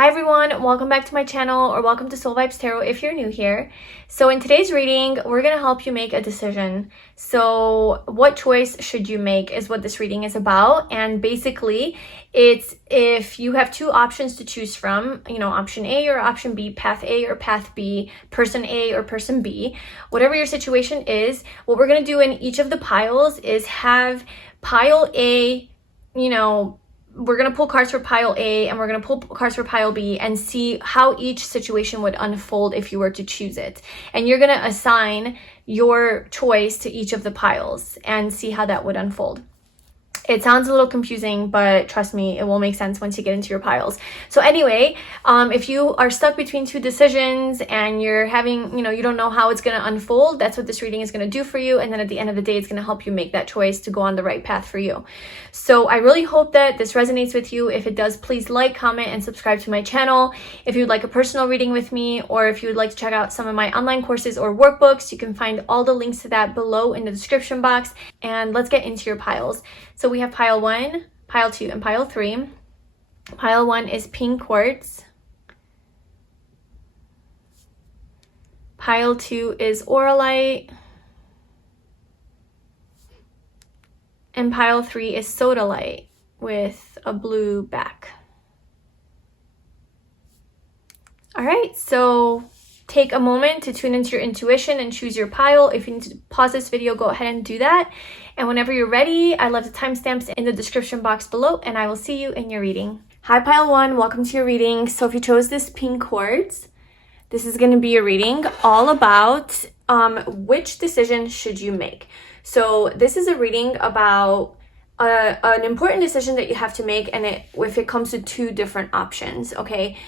Hi everyone, welcome back to my channel, or welcome to Soul Vibes Tarot if you're new here. So in today's reading, we're going to help you make a decision. So what choice should you make is what this reading is about. And basically, it's if you have two options to choose from, option A or option B, path A or path B, person A or person B, whatever your situation is, what we're going to do in each of the piles is have pile A, we're going to pull cards for pile A and we're going to pull cards for pile B and see how each situation would unfold if you were to choose it. And you're going to assign your choice to each of the piles and see how that would unfold. It sounds a little confusing, but trust me, it will make sense once you get into your piles. So anyway, if you are stuck between two decisions and you're having, you don't know how it's going to unfold, that's what this reading is going to do for you. And then at the end of the day, it's going to help you make that choice to go on the right path for you. So I really hope that this resonates with you. If it does, please like, comment, and subscribe to my channel. If you'd like a personal reading with me, or if you would like to check out some of my online courses or workbooks, you can find all the links to that below in the description box. And let's get into your piles. So we have pile 1, pile 2, and pile 3. Pile 1 is pink quartz. Pile 2 is auralite. And pile 3 is sodalite with a blue back. All right, so take a moment to tune into your intuition and choose your pile. If you need to pause this video, go ahead and do that. And whenever you're ready, I love the timestamps in the description box below, and I will see you in your reading. Hi, pile 1, welcome to your reading. So if you chose this pink quartz, this is going to be a reading all about which decision should you make. So this is a reading about an important decision that you have to make, and if it comes to two different options, okay?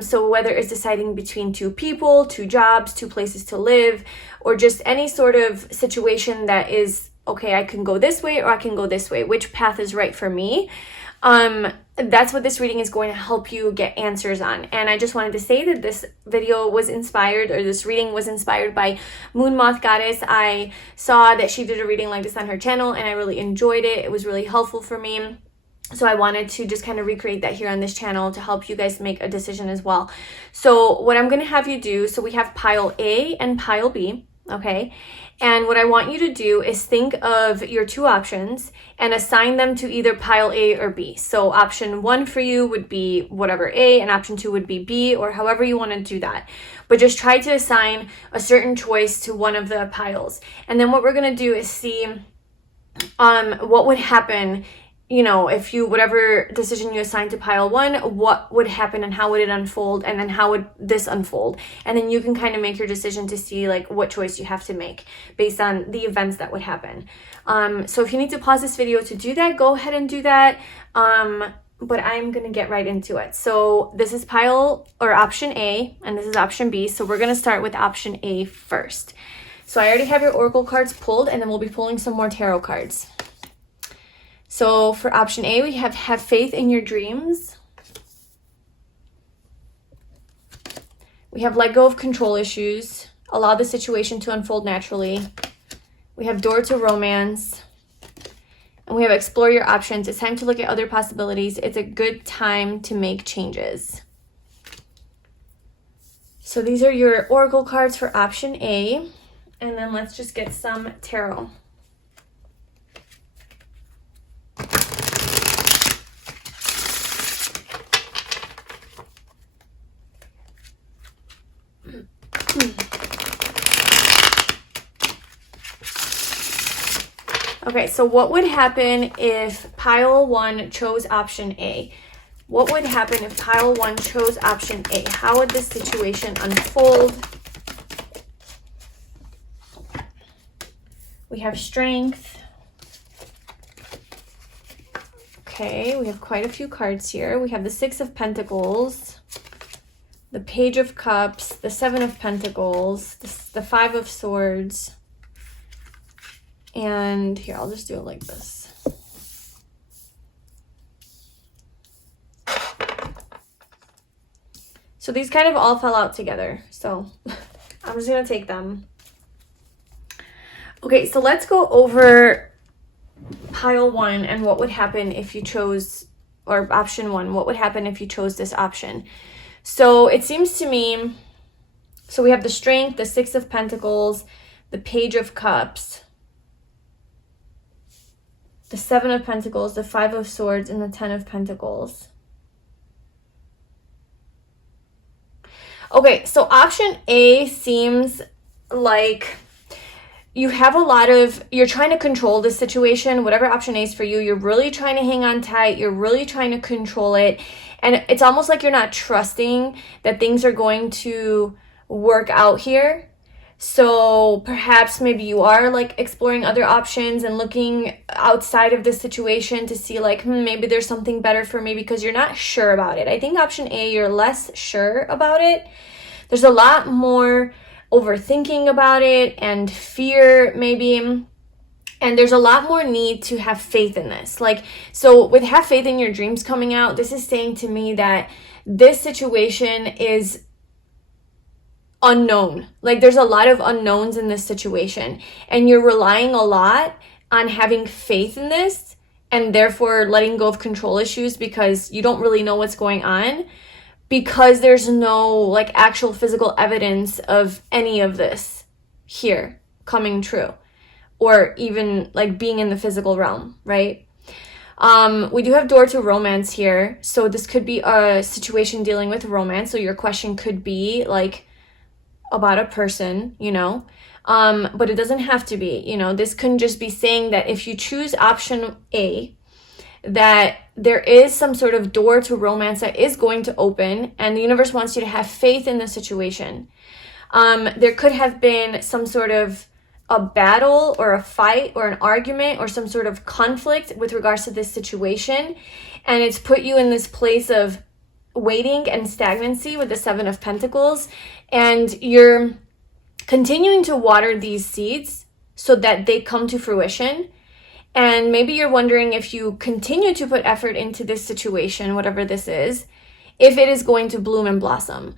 So whether it's deciding between two people, two jobs, two places to live, or just any sort of situation that is, okay, I can go this way or I can go this way. Which path is right for me? That's what this reading is going to help you get answers on. And I just wanted to say that this video was inspired, or this reading was inspired by Moon Moth Goddess. I saw that she did a reading like this on her channel and I really enjoyed it. It was really helpful for me. So I wanted to just kind of recreate that here on this channel to help you guys make a decision as well. So what I'm going to have you do, so we have pile A and pile B, okay? And what I want you to do is think of your two options and assign them to either pile A or B. So option 1 for you would be whatever A, and option 2 would be B, or however you want to do that. But just try to assign a certain choice to one of the piles. And then what we're going to do is see what would happen, if you, whatever decision you assign to pile 1, what would happen and how would it unfold, and then how would this unfold? And then you can kind of make your decision to see like what choice you have to make based on the events that would happen. So if you need to pause this video to do that, go ahead and do that. But I'm going to get right into it. So this is option A, and this is option B. So we're going to start with option A first. So I already have your oracle cards pulled, and then we'll be pulling some more tarot cards. So for option A, we have faith in your dreams. We have let go of control issues. Allow the situation to unfold naturally. We have door to romance. And we have explore your options. It's time to look at other possibilities. It's a good time to make changes. So these are your oracle cards for option A. And then let's just get some tarot. Okay, so what would happen if pile 1 chose option A? What would happen if pile 1 chose option A? How would this situation unfold? We have strength. Okay, we have quite a few cards here. We have the 6 of Pentacles, the Page of Cups, the 7 of Pentacles, the 5 of Swords. And here, I'll just do it like this. So these kind of all fell out together. So I'm just going to take them. Okay, so let's go over pile 1 and what would happen if you chose or option 1, what would happen if you chose this option? So it seems to me, so we have the Strength, the 6 of Pentacles, the Page of Cups, the 7 of Pentacles, the 5 of Swords, and the 10 of Pentacles. Okay, so option A seems like you have a lot of, you're trying to control the situation, whatever option A is for you, you're really trying to hang on tight, you're really trying to control it, and it's almost like you're not trusting that things are going to work out here. So perhaps maybe you are like exploring other options and looking outside of this situation to see like, maybe there's something better for me, because you're not sure about it. I think option A, you're less sure about it. There's a lot more overthinking about it and fear maybe. And there's a lot more need to have faith in this. Like, so with have faith in your dreams coming out, this is saying to me that this situation is unknown. Like, there's a lot of unknowns in this situation, and you're relying a lot on having faith in this, and therefore letting go of control issues because you don't really know what's going on, because there's no like actual physical evidence of any of this here coming true, or even like being in the physical realm, right? We do have door to romance here, so this could be a situation dealing with romance. So your question could be like about a person, you know, but it doesn't have to be, you know. This can just be saying that if you choose option A, that there is some sort of door to romance that is going to open, and the universe wants you to have faith in the situation. There could have been some sort of a battle or a fight or an argument or some sort of conflict with regards to this situation, and it's put you in this place of waiting and stagnancy with the 7 of Pentacles, and you're continuing to water these seeds so that they come to fruition. And maybe you're wondering, if you continue to put effort into this situation, whatever this is, if it is going to bloom and blossom.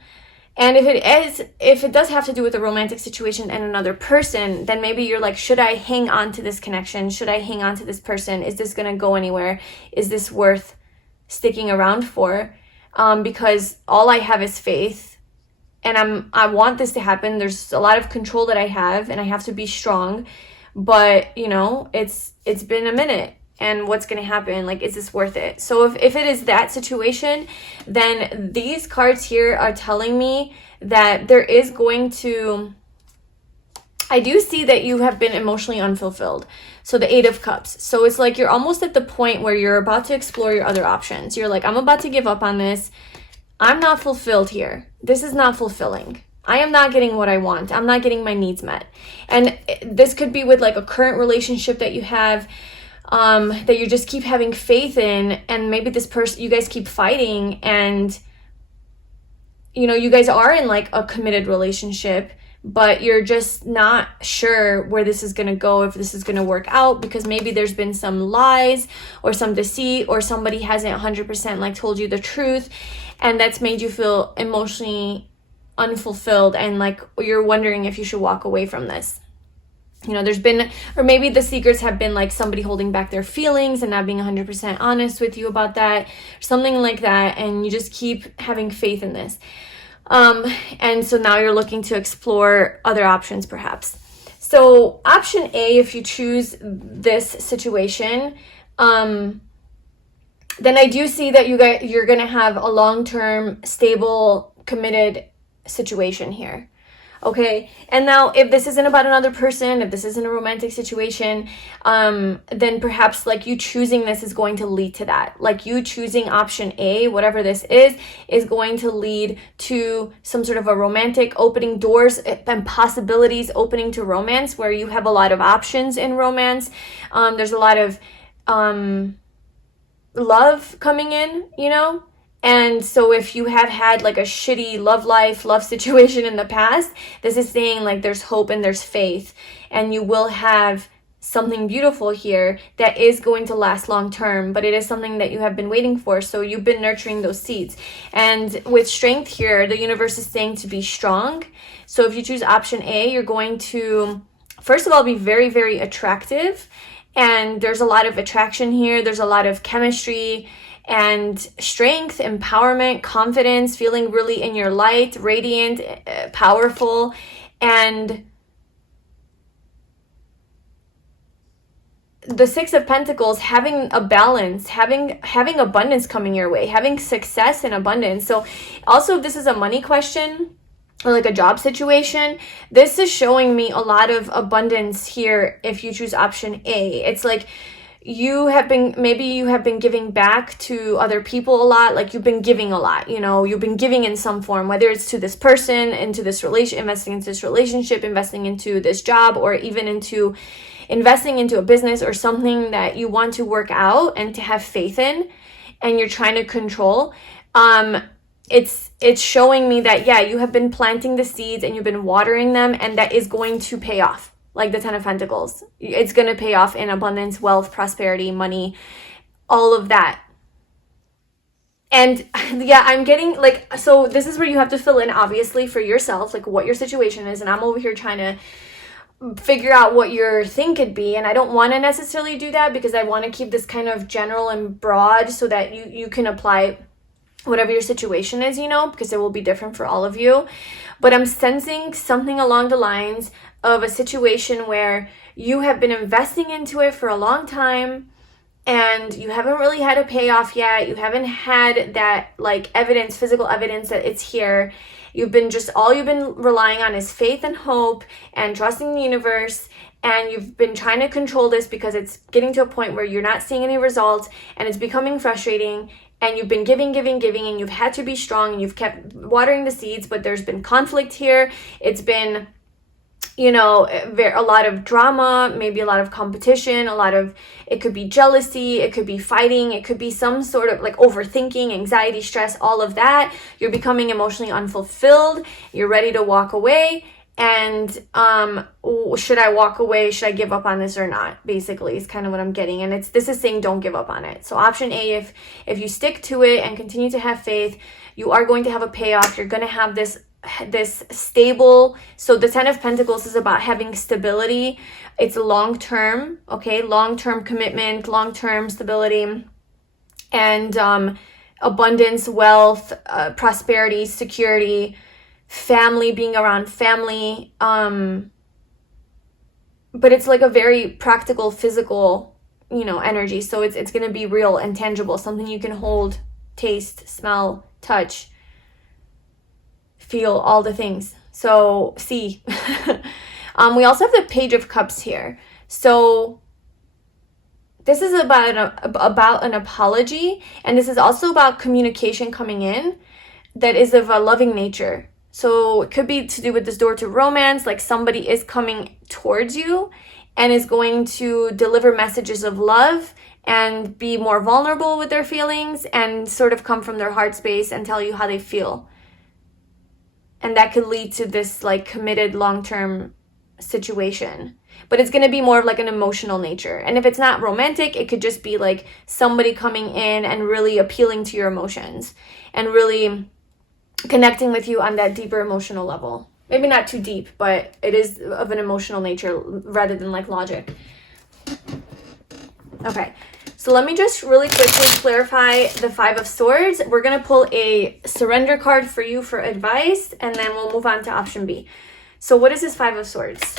And if it does have to do with a romantic situation and another person, then maybe you're like, should I hang on to this connection? Should I hang on to this person? Is this going to go anywhere? Is this worth sticking around for? Because all I have is faith, and I want this to happen. There's a lot of control that I have, and I have to be strong. But, you know, it's been a minute, and what's going to happen? Like, is this worth it? So if it is that situation, then these cards here are telling me that there is going to, I do see that you have been emotionally unfulfilled. So the 8 of Cups. So it's like you're almost at the point where you're about to explore your other options. You're like, I'm about to give up on this. I'm not fulfilled here. This is not fulfilling. I am not getting what I want. I'm not getting my needs met. And this could be with like a current relationship that you have, that you just keep having faith in, and maybe this person, you guys keep fighting, and you know, you guys are in like a committed relationship, but you're just not sure where this is going to go, if this is going to work out, because maybe there's been some lies or some deceit, or somebody hasn't 100% like told you the truth, and that's made you feel emotionally unfulfilled, and like you're wondering if you should walk away from this. You know, there's been, or maybe the secrets have been like somebody holding back their feelings and not being 100% honest with you about that, something like that, and you just keep having faith in this. And so now you're looking to explore other options perhaps. So option A, if you choose this situation, then I do see that you're going to have a long-term, stable, committed situation here. Okay, and now if this isn't about another person, if this isn't a romantic situation, then perhaps like you choosing this is going to lead to that. Like you choosing option A, whatever this is going to lead to some sort of a romantic, opening doors and possibilities opening to romance, where you have a lot of options in romance. There's a lot of love coming in, you know? And so if you have had like a shitty love situation in the past, this is saying like there's hope and there's faith, and you will have something beautiful here that is going to last long term, but it is something that you have been waiting for. So you've been nurturing those seeds. And with strength here, the universe is saying to be strong. So if you choose option A, you're going to, first of all, be very, very attractive. And there's a lot of attraction here. There's a lot of chemistry. and strength, empowerment, confidence, feeling really in your light, radiant, powerful, and the Six of Pentacles, having a balance, having abundance coming your way, having success and abundance. So also, if this is a money question or like a job situation, this is showing me a lot of abundance here if you choose option A. It's like maybe you have been giving back to other people a lot, like you've been giving a lot, you know, you've been giving in some form, whether it's to this person, into this investing into this relationship, investing into this job, or even into investing into a business or something that you want to work out and to have faith in, and you're trying to control. It's showing me that, yeah, you have been planting the seeds and you've been watering them, and that is going to pay off. Like the Ten of Pentacles, it's going to pay off in abundance, wealth, prosperity, money, all of that. And yeah, I'm getting like, so this is where you have to fill in, obviously, for yourself, like what your situation is. And I'm over here trying to figure out what your thing could be. And I don't want to necessarily do that because I want to keep this kind of general and broad so that you can apply whatever your situation is, you know, because it will be different for all of you. But I'm sensing something along the lines of a situation where you have been investing into it for a long time and you haven't really had a payoff yet. You haven't had that like evidence, physical evidence that it's here. All you've been relying on is faith and hope and trusting the universe. And you've been trying to control this because it's getting to a point where you're not seeing any results and it's becoming frustrating. And you've been giving, and you've had to be strong, and you've kept watering the seeds, but there's been conflict here. It's been, you know, a lot of drama, maybe a lot of competition, it could be jealousy, it could be fighting, it could be some sort of like overthinking, anxiety, stress, all of that. You're becoming emotionally unfulfilled. You're ready to walk away. And should I walk away? Should I give up on this or not? Basically, is kind of what I'm getting. And this is saying don't give up on it. So option A, if you stick to it and continue to have faith, you are going to have a payoff. You're going to have this stable. So the Ten of Pentacles is about having stability. It's long-term, okay? Long-term commitment, long-term stability, and abundance, wealth, prosperity, security, family, being around family, but it's like a very practical, physical, you know, energy. So it's going to be real and tangible, something you can hold, taste, smell, touch, feel, all the things. So see. We also have the Page of Cups here. So this is about an apology, and this is also about communication coming in that is of a loving nature. So it could be to do with this door to romance, like somebody is coming towards you and is going to deliver messages of love and be more vulnerable with their feelings and sort of come from their heart space and tell you how they feel. And that could lead to this like committed long-term situation. But it's going to be more of like an emotional nature. And if it's not romantic, it could just be like somebody coming in and really appealing to your emotions and really connecting with you on that deeper emotional level. Maybe not too deep, but it is of an emotional nature rather than like logic. Okay, so let me just really quickly clarify the Five of Swords. We're going to pull a surrender card for you for advice, and then we'll move on to option B. So what is this Five of Swords?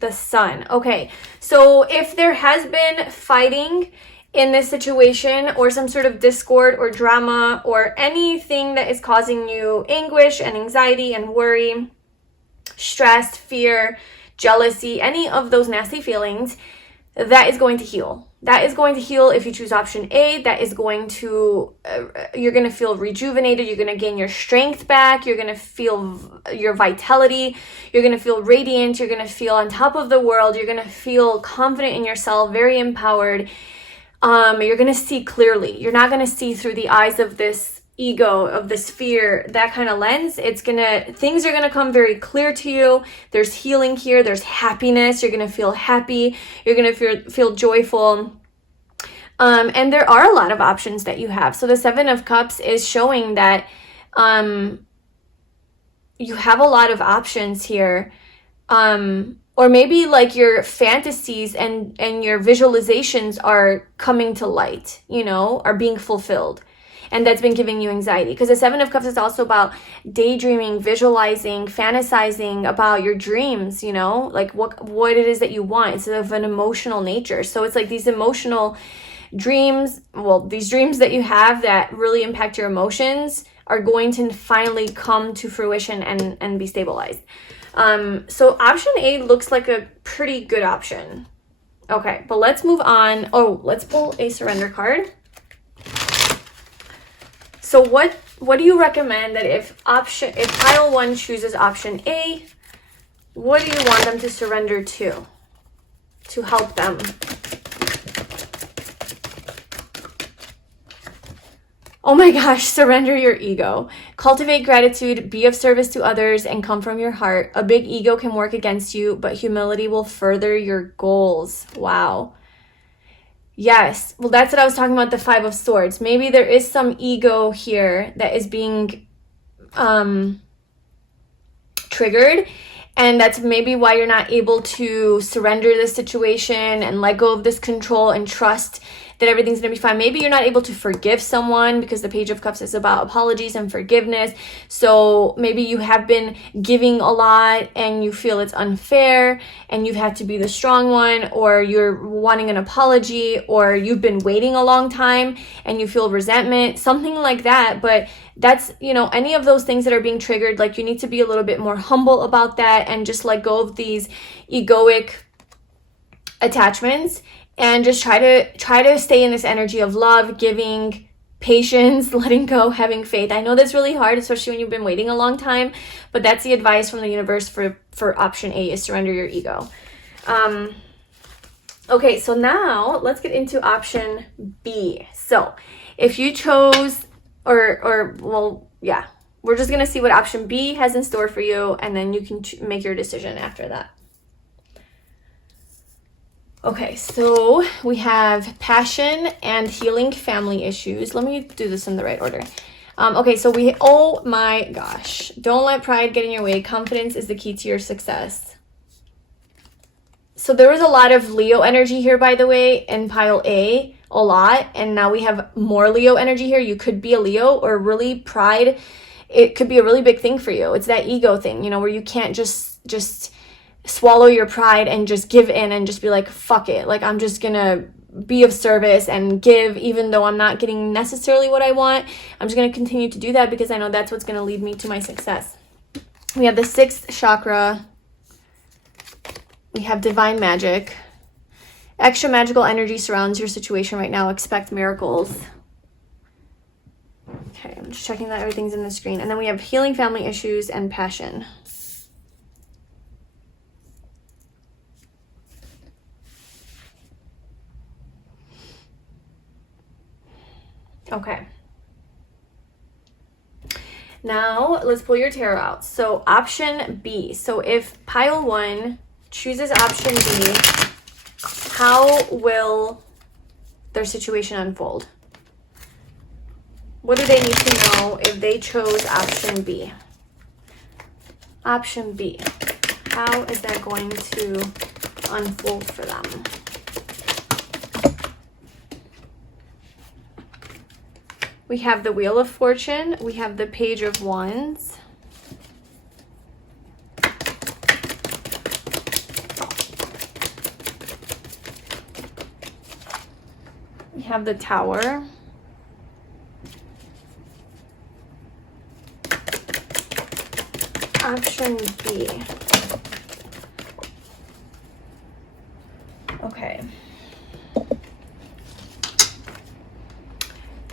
The Sun. Okay, so if there has been fighting in this situation or some sort of discord or drama or anything that is causing you anguish and anxiety and worry, stress, fear, jealousy, any of those nasty feelings, that is going to heal. That is going to heal if you choose option A. That is going to, you're going to feel rejuvenated. You're going to gain your strength back. You're going to feel your vitality. You're going to feel radiant. You're going to feel on top of the world. You're going to feel confident in yourself, very empowered. You're going to see clearly. You're not going to see through the eyes of this ego, of this fear, that kind of lens. Things are going to come very clear to you. There's healing here. There's happiness. You're going to feel happy. You're going to feel joyful. And there are a lot of options that you have. So the Seven of Cups is showing that you have a lot of options here. or maybe like your fantasies and your visualizations are coming to light, you know, are being fulfilled. And that's been giving you anxiety. Because the Seven of Cups is also about daydreaming, visualizing, fantasizing about your dreams, you know, like what it is that you want. It's of an emotional nature. So it's like these emotional dreams, well, these dreams that you have that really impact your emotions are going to finally come to fruition and be stabilized. So option A looks like a pretty good option. Okay, but let's move on. Oh, let's pull a surrender card. So what do you recommend that if pile 1 chooses option A, what do you want them to surrender to help them? Oh my gosh, surrender your ego. Cultivate gratitude, be of service to others, and come from your heart. A big ego can work against you, but humility will further your goals. Wow. Yes, well, that's what I was talking about, the Five of Swords. Maybe there is some ego here that is being triggered, and that's maybe why you're not able to surrender this situation and let go of this control and trust that everything's gonna be fine. Maybe you're not able to forgive someone because the Page of Cups is about apologies and forgiveness. So maybe you have been giving a lot and you feel it's unfair and you've had to be the strong one, or you're wanting an apology, or you've been waiting a long time and you feel resentment, something like that. But that's, you know, any of those things that are being triggered, like you need to be a little bit more humble about that and just let go of these egoic attachments. And just try to stay in this energy of love, giving, patience, letting go, having faith. I know that's really hard, especially when you've been waiting a long time, but that's the advice from the universe for option A, is surrender your ego. Okay, so now let's get into option B. So if you chose, well, yeah, we're just going to see what option B has in store for you, and then you can make your decision after that. Okay, so we have passion and healing family issues. Let me do this in the right order. Okay, so oh my gosh. Don't let pride get in your way. Confidence is the key to your success. So there was a lot of Leo energy here, by the way, in pile A, a lot. And now we have more Leo energy here. You could be a Leo, or really pride. It could be a really big thing for you. It's that ego thing, you know, where you can't just swallow your pride and just give in and just be like, fuck it. Like, I'm just gonna be of service and give, even though I'm not getting necessarily what I want. I'm just gonna continue to do that because I know that's what's gonna lead me to my success. We have the 6th chakra. We have divine magic. Extra magical energy surrounds your situation right now. Expect miracles. Okay, I'm just checking that everything's in the screen. And then we have healing family issues and passion. Okay. Now let's pull your tarot out. So option B. So if pile 1 chooses option B, how will their situation unfold? What do they need to know if they chose option B? Option B. How is that going to unfold for them? We have the Wheel of Fortune. We have the Page of Wands. We have the Tower. Option B. Okay.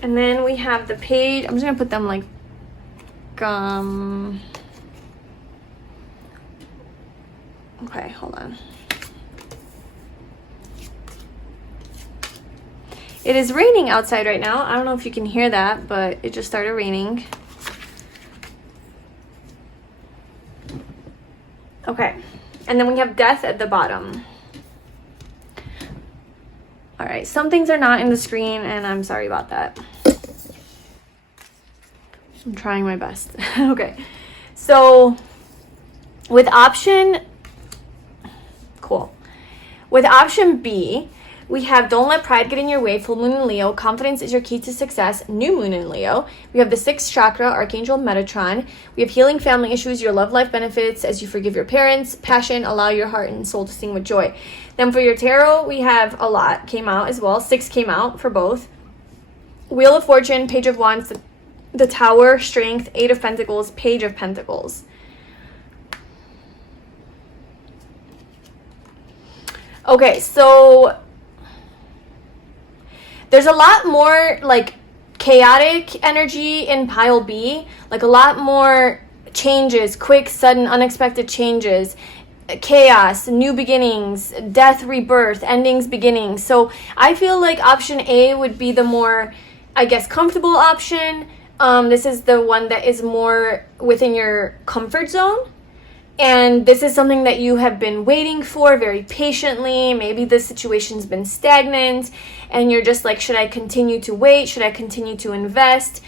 And then we have the Page. I'm just going to put them like, okay, hold on. It is raining outside right now. I don't know if you can hear that, but it just started raining. Okay. And then we have Death at the bottom. All right, some things are not in the screen, and I'm sorry about that. I'm trying my best. Okay, so with option With option B, we have don't let pride get in your way, full moon in Leo. Confidence is your key to success, new moon in Leo. We have the 6th chakra, Archangel Metatron. We have healing family issues, your love life benefits as you forgive your parents. Passion, allow your heart and soul to sing with joy. Then for your tarot, we have a lot came out as well. 6 came out for both. Wheel of Fortune, Page of Wands, the Tower, Strength, 8 of Pentacles, Page of Pentacles. Okay, so there's a lot more like chaotic energy in pile B, like a lot more changes, quick, sudden, unexpected changes, chaos, new beginnings, death, rebirth, endings, beginnings. So I feel like option A would be the more, I guess, comfortable option. This is the one that is more within your comfort zone. And this is something that you have been waiting for very patiently. Maybe the situation's been stagnant and you're just like, should I continue to wait? Should I continue to invest?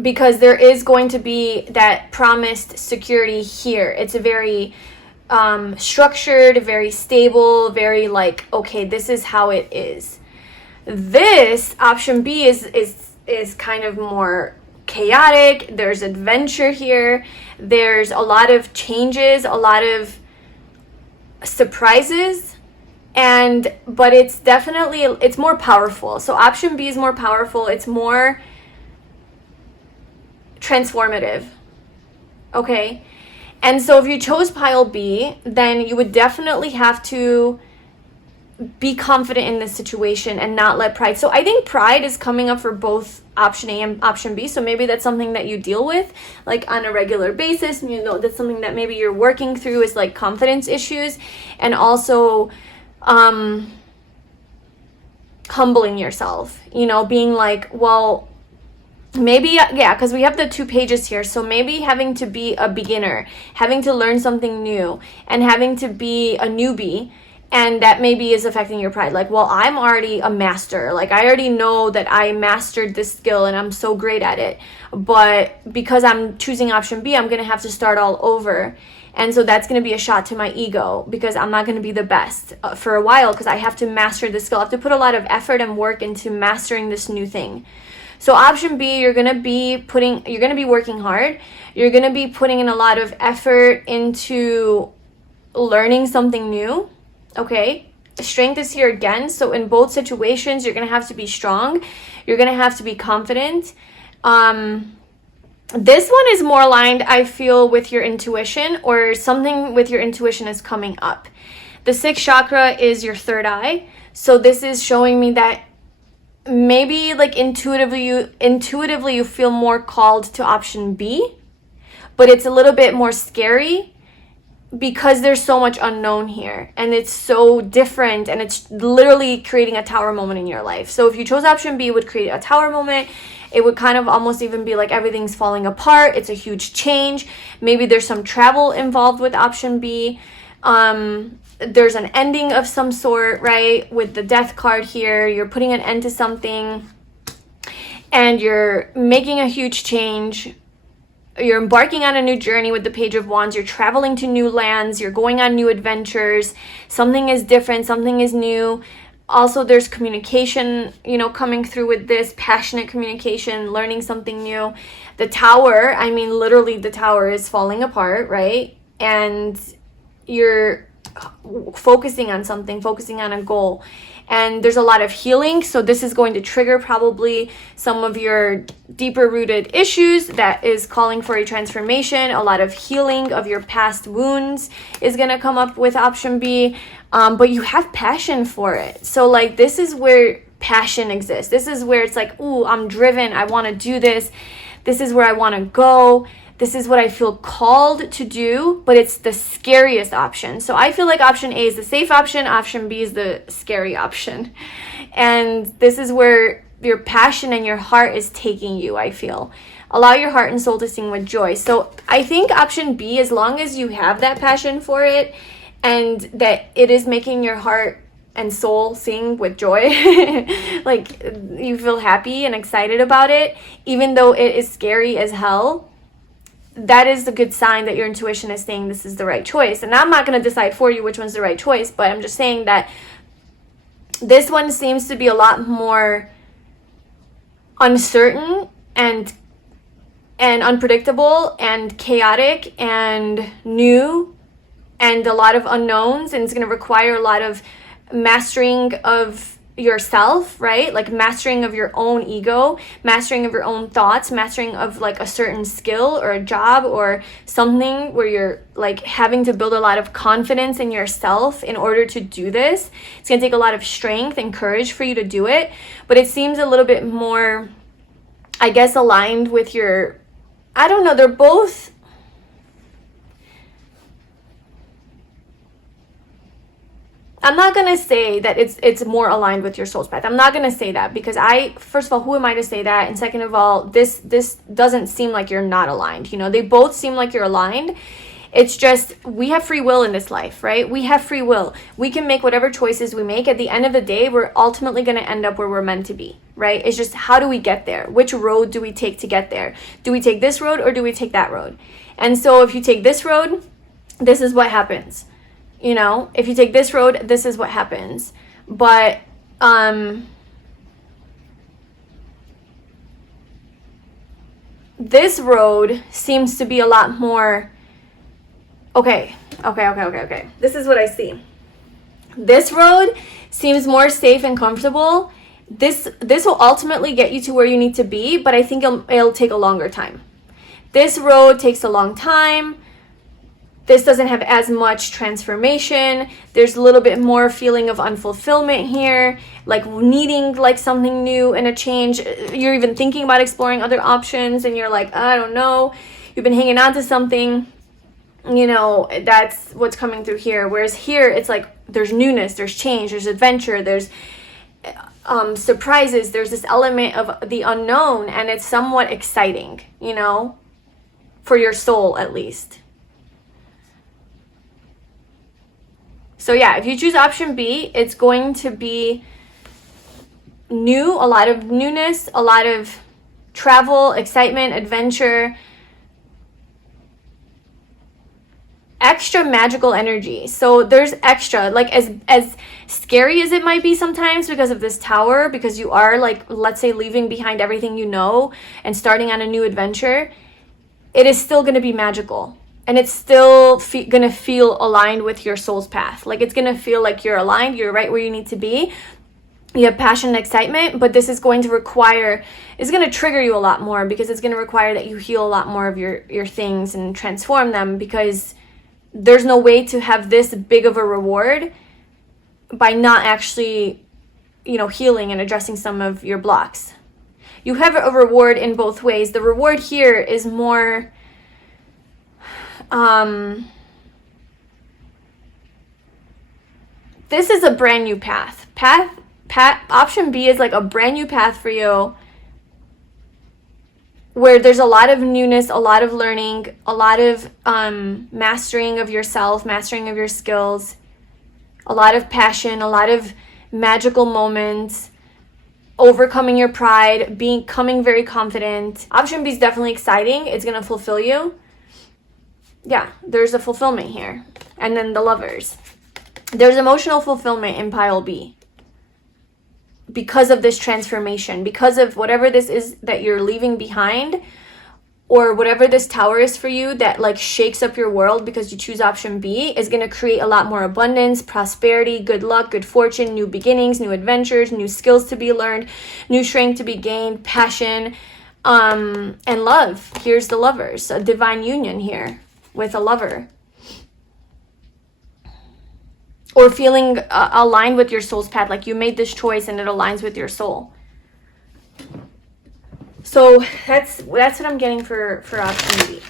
Because there is going to be that promised security here. It's a very structured, very stable, very like, okay, this is how it is. This option B is kind of more chaotic. There's adventure here. There's a lot of changes, a lot of surprises, but it's definitely, it's more powerful. So option B is more powerful. It's more transformative. Okay. And so if you chose pile B, then you would definitely have to be confident in this situation and not let pride. So I think pride is coming up for both option A and option B. So maybe that's something that you deal with like on a regular basis. You know, that's something that maybe you're working through is like confidence issues, and also humbling yourself, you know, being like, well, maybe, yeah, because we have the 2 pages here. So maybe having to be a beginner, having to learn something new, and having to be a newbie. And that maybe is affecting your pride. Like, well, I'm already a master. Like, I already know that I mastered this skill and I'm so great at it. But because I'm choosing option B, I'm going to have to start all over. And so that's going to be a shot to my ego because I'm not going to be the best for a while because I have to master this skill. I have to put a lot of effort and work into mastering this new thing. So option B, you're going to be working hard. You're going to be putting in a lot of effort into learning something new. Okay, strength is here again. So in both situations, you're going to have to be strong. You're going to have to be confident. This one is more aligned, I feel, with your intuition, or something with your intuition is coming up. The 6th chakra is your third eye. So this is showing me that maybe like intuitively you feel more called to option B, but it's a little bit more scary because there's so much unknown here and it's so different, and it's literally creating a tower moment in your life. So if you chose option B, it would create a tower moment. It would kind of almost even be like everything's falling apart. It's a huge change. Maybe there's some travel involved with option B. There's an ending of some sort, right? With the death card here, you're putting an end to something and you're making a huge change. You're embarking on a new journey with the Page of Wands. You're traveling to new lands. You're going on new adventures. Something is different. Something is new. Also, there's communication, you know, coming through with this, passionate communication, learning something new. The Tower, I mean, literally the Tower is falling apart, right? And you're focusing on something, focusing on a goal. And there's a lot of healing. So this is going to trigger probably some of your deeper rooted issues that is calling for a transformation. A lot of healing of your past wounds is going to come up with option B. But you have passion for it. So like, this is where passion exists. This is where it's like, ooh, I'm driven. I want to do this. This is where I want to go. This is what I feel called to do, but it's the scariest option. So I feel like option A is the safe option. Option B is the scary option. And this is where your passion and your heart is taking you, I feel. Allow your heart and soul to sing with joy. So I think option B, as long as you have that passion for it and that it is making your heart and soul sing with joy, like you feel happy and excited about it, even though it is scary as hell, that is the good sign that your intuition is saying this is the right choice. And I'm not going to decide for you which one's the right choice, but I'm just saying that this one seems to be a lot more uncertain and unpredictable and chaotic and new and a lot of unknowns, and it's going to require a lot of mastering of yourself, right? Like mastering of your own ego, mastering of your own thoughts, mastering of like a certain skill or a job or something where you're like having to build a lot of confidence in yourself in order to do this. It's going to take a lot of strength and courage for you to do it, but it seems a little bit more, I guess, aligned with your, I don't know, they're both, I'm not going to say that it's more aligned with your soul's path. I'm not going to say that because first of all, who am I to say that? And second of all, this doesn't seem like you're not aligned. You know, they both seem like you're aligned. It's just, we have free will in this life, right? We have free will. We can make whatever choices we make. At the end of the day, we're ultimately going to end up where we're meant to be, right? It's just, how do we get there? Which road do we take to get there? Do we take this road or do we take that road? And so if you take this road, this is what happens. You know, if you take this road, this is what happens. But this road seems to be a lot more, okay. This is what I see. This road seems more safe and comfortable. This will ultimately get you to where you need to be, but I think it'll take a longer time. This road takes a long time. This doesn't have as much transformation. There's a little bit more feeling of unfulfillment here, like needing like something new and a change. You're even thinking about exploring other options and you're like, I don't know. You've been hanging on to something, you know, that's what's coming through here. Whereas here, it's like there's newness, there's change, there's adventure, there's surprises, there's this element of the unknown, and it's somewhat exciting, you know, for your soul at least. So yeah, if you choose option B, it's going to be new, a lot of newness, a lot of travel, excitement, adventure, extra magical energy. So there's extra, like as scary as it might be sometimes because of this tower, because you are like, let's say, leaving behind everything you know and starting on a new adventure, it is still going to be magical. And it's still going to feel aligned with your soul's path. Like it's going to feel like you're aligned, you're right where you need to be. You have passion and excitement, but this is going to require, it's going to trigger you a lot more because it's going to require that you heal a lot more of your things and transform them, because there's no way to have this big of a reward by not actually, you know, healing and addressing some of your blocks. You have a reward in both ways. The reward here is more, this is a brand new path. Option B is like a brand new path for you, where there's a lot of newness, a lot of learning, a lot of mastering of yourself, mastering of your skills, a lot of passion, a lot of magical moments, overcoming your pride, becoming very confident. Option B is definitely exciting. It's going to fulfill you. Yeah, there's a fulfillment here. And then the Lovers. There's emotional fulfillment in pile B because of this transformation, because of whatever this is that you're leaving behind, or whatever this tower is for you that like shakes up your world because you choose option B, is going to create a lot more abundance, prosperity, good luck, good fortune, new beginnings, new adventures, new skills to be learned, new strength to be gained, passion, and love. Here's the Lovers, a divine union here with a lover, or feeling aligned with your soul's path, like you made this choice and it aligns with your soul. So that's what I'm getting for option B.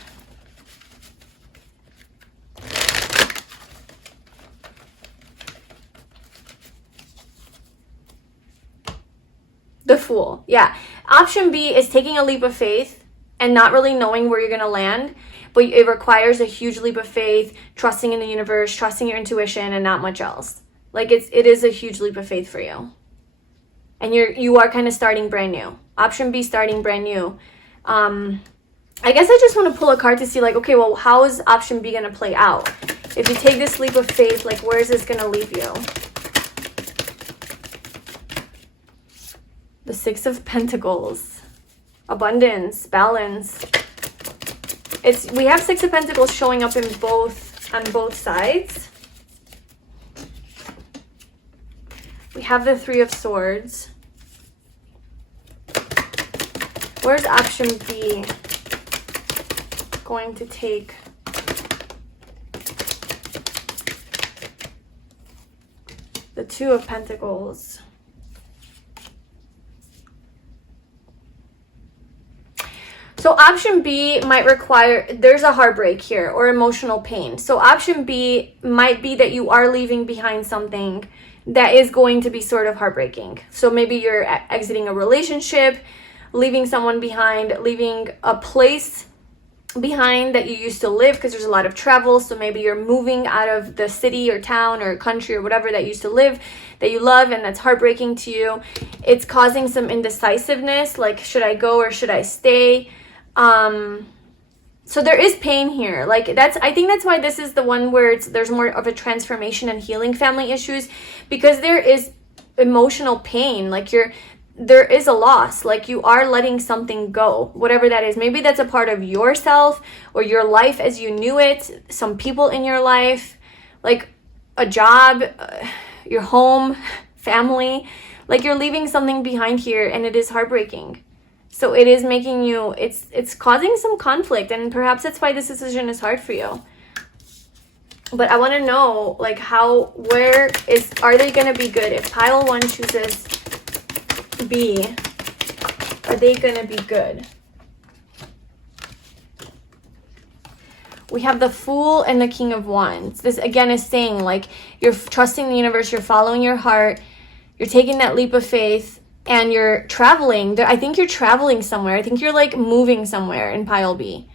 The Fool. Yeah, option B is taking a leap of faith and not really knowing where you're going to land. But it requires a huge leap of faith, trusting in the universe, trusting your intuition, and not much else. Like it is a huge leap of faith for you. And you are kind of starting brand new. Option B, starting brand new. I guess I just want to pull a card to see like, okay, well, how is option B going to play out? If you take this leap of faith, like, where is this going to leave you? The Six of Pentacles. Abundance, balance. We have Six of Pentacles showing up on both sides. We have the Three of Swords. Where's option B going to take? The Two of Pentacles. So option B might require, there's a heartbreak here or emotional pain. So option B might be that you are leaving behind something that is going to be sort of heartbreaking. So maybe you're exiting a relationship, leaving someone behind, leaving a place behind that you used to live, because there's a lot of travel. So maybe you're moving out of the city or town or country or whatever that you used to live, that you love, and that's heartbreaking to you. It's causing some indecisiveness, like, should I go or should I stay? So there is pain here. Like, I think that's why this is the one where there's more of a transformation and healing family issues, because there is emotional pain. Like, there is a loss. Like, you are letting something go, whatever that is. Maybe that's a part of yourself or your life as you knew it, some people in your life, like a job, your home, family. Like, you're leaving something behind here, and it is heartbreaking. So it is making you, it's causing some conflict, and perhaps that's why this decision is hard for you. But I want to know, like, are they going to be good? If pile 1 chooses B, are they going to be good? We have the Fool and the King of Wands. This again is saying, like, you're trusting the universe, you're following your heart, you're taking that leap of faith, and you're traveling. I think you're traveling somewhere. I think you're like moving somewhere in pile B.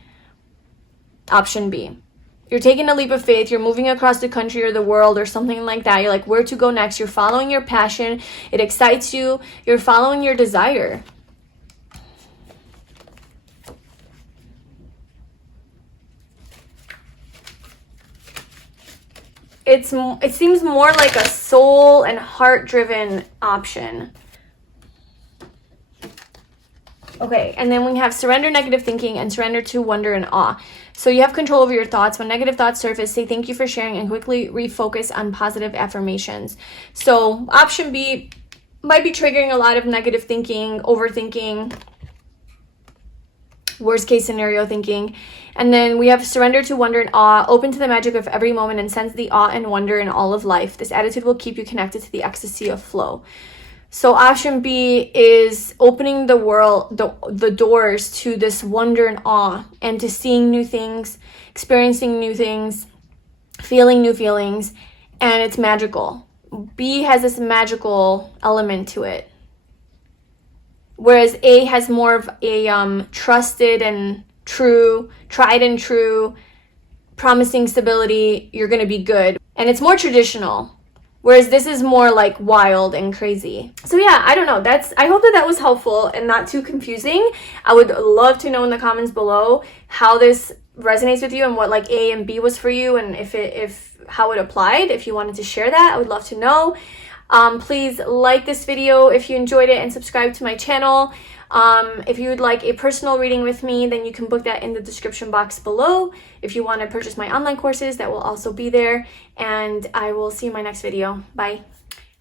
Option B. You're taking a leap of faith. You're moving across the country or the world or something like that. You're like, where to go next? You're following your passion. It excites you. You're following your desire. It seems more like a soul and heart-driven option. Okay, and then we have surrender negative thinking and surrender to wonder and awe. So you have control over your thoughts. When negative thoughts surface, say thank you for sharing and quickly refocus on positive affirmations. So option B might be triggering a lot of negative thinking, overthinking, worst case scenario thinking. And then we have surrender to wonder and awe, open to the magic of every moment and sense the awe and wonder in all of life. This attitude will keep you connected to the ecstasy of flow. So option B is opening the world, the doors to this wonder and awe, and to seeing new things, experiencing new things, feeling new feelings, and it's magical. B has this magical element to it, whereas A has more of a trusted and true, tried and true, promising stability, you're going to be good, and it's more traditional. Whereas this is more like wild and crazy. So yeah, I don't know. I hope that was helpful and not too confusing. I would love to know in the comments below how this resonates with you and what like A and B was for you, and how it applied. If you wanted to share that, I would love to know. Please like this video if you enjoyed it and subscribe to my channel. If you would like a personal reading with me, then you can book that in the description box below. If you want to purchase my online courses, that will also be there. And I will see you in my next video. Bye.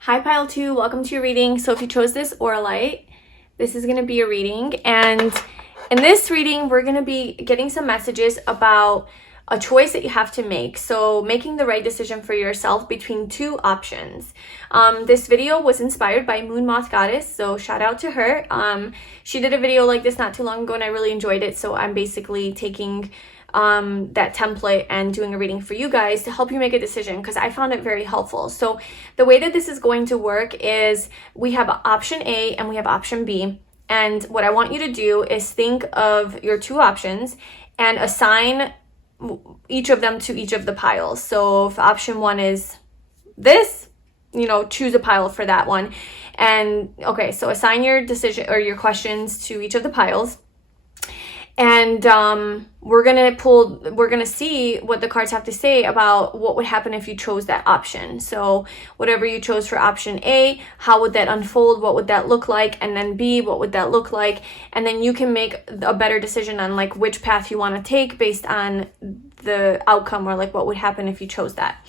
Hi, Pile 2. Welcome to your reading. So if you chose this auralite, this is going to be a reading. And in this reading, we're going to be getting some messages about a choice that you have to make. So making the right decision for yourself between two options. This video was inspired by Moon Moth Goddess, so shout out to her. She did a video like this not too long ago and I really enjoyed it. So I'm basically taking that template and doing a reading for you guys to help you make a decision, because I found it very helpful. So the way that this is going to work is we have option A and we have option B. And what I want you to do is think of your two options and assign each of them to each of the piles. So if option 1 is this, choose a pile for that one. And okay, so assign your decision or your questions to each of the piles. And we're gonna see what the cards have to say about what would happen if you chose that option. So whatever you chose for option A, how would that unfold? What would that look like? And then B, what would that look like? And then you can make a better decision on like which path you want to take based on the outcome, or like what would happen if you chose that.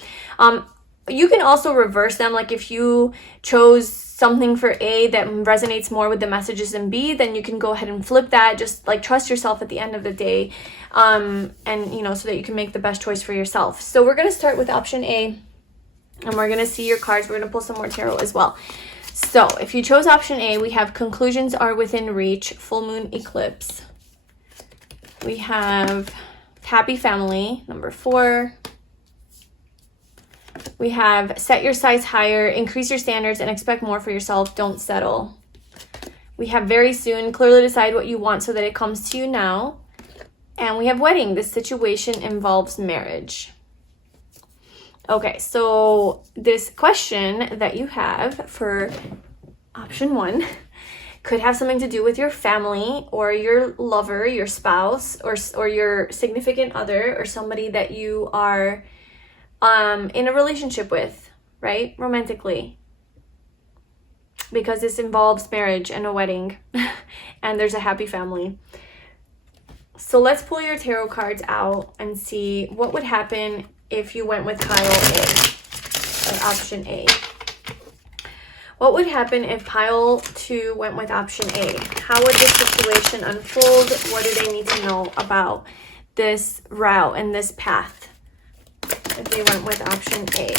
You can also reverse them. Like if you chose something for A that resonates more with the messages in B, then you can go ahead and flip that. Just like trust yourself at the end of the day, and you know, so that you can make the best choice for yourself. So we're going to start with option A, and we're going to see your cards. We're going to pull some more tarot as well. So if you chose option A, we have conclusions are within reach, full moon eclipse. We have happy family, number 4. We have set your sights higher, increase your standards, and expect more for yourself. Don't settle. We have very soon, clearly decide what you want so that it comes to you now. And we have wedding. This situation involves marriage. Okay, so this question that you have for option 1 could have something to do with your family or your lover, your spouse, or your significant other, or somebody that you are in a relationship with, right? Romantically. Because this involves marriage and a wedding. And there's a happy family. So let's pull your tarot cards out and see what would happen if you went with pile A, or option A. What would happen if pile 2 went with option A? How would this situation unfold? What do they need to know about this route and this path if they went with option A?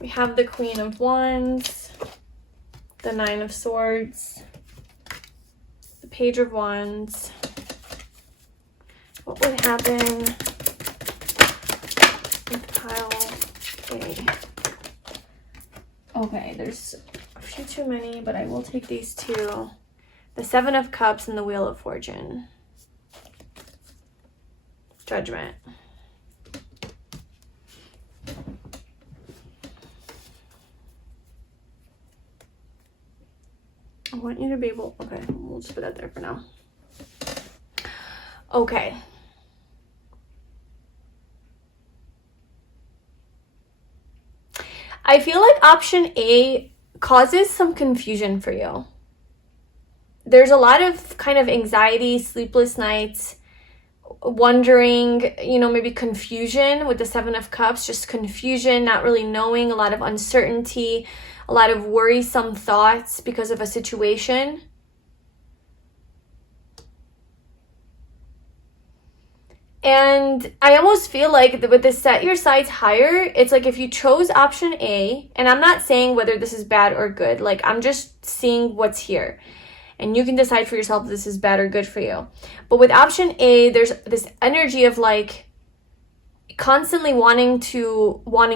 We have the Queen of Wands, the 9 of Swords, the Page of Wands. What would happen with pile A? Okay, there's a few too many, but I will take these 2. The 7 of Cups and the Wheel of Fortune. Judgment. I want you to be able, okay, we'll just put that there for now. Okay. I feel like option A causes some confusion for you. There's a lot of kind of anxiety, sleepless nights, wondering, you know, maybe confusion with the 7 of Cups, just confusion, not really knowing, a lot of uncertainty, a lot of worrisome thoughts because of a situation. And I almost feel like with the set your sights higher, it's like if you chose option A, and I'm not saying whether this is bad or good, like I'm just seeing what's here. And you can decide for yourself if this is bad or good for you. But with option A, there's this energy of like constantly wanting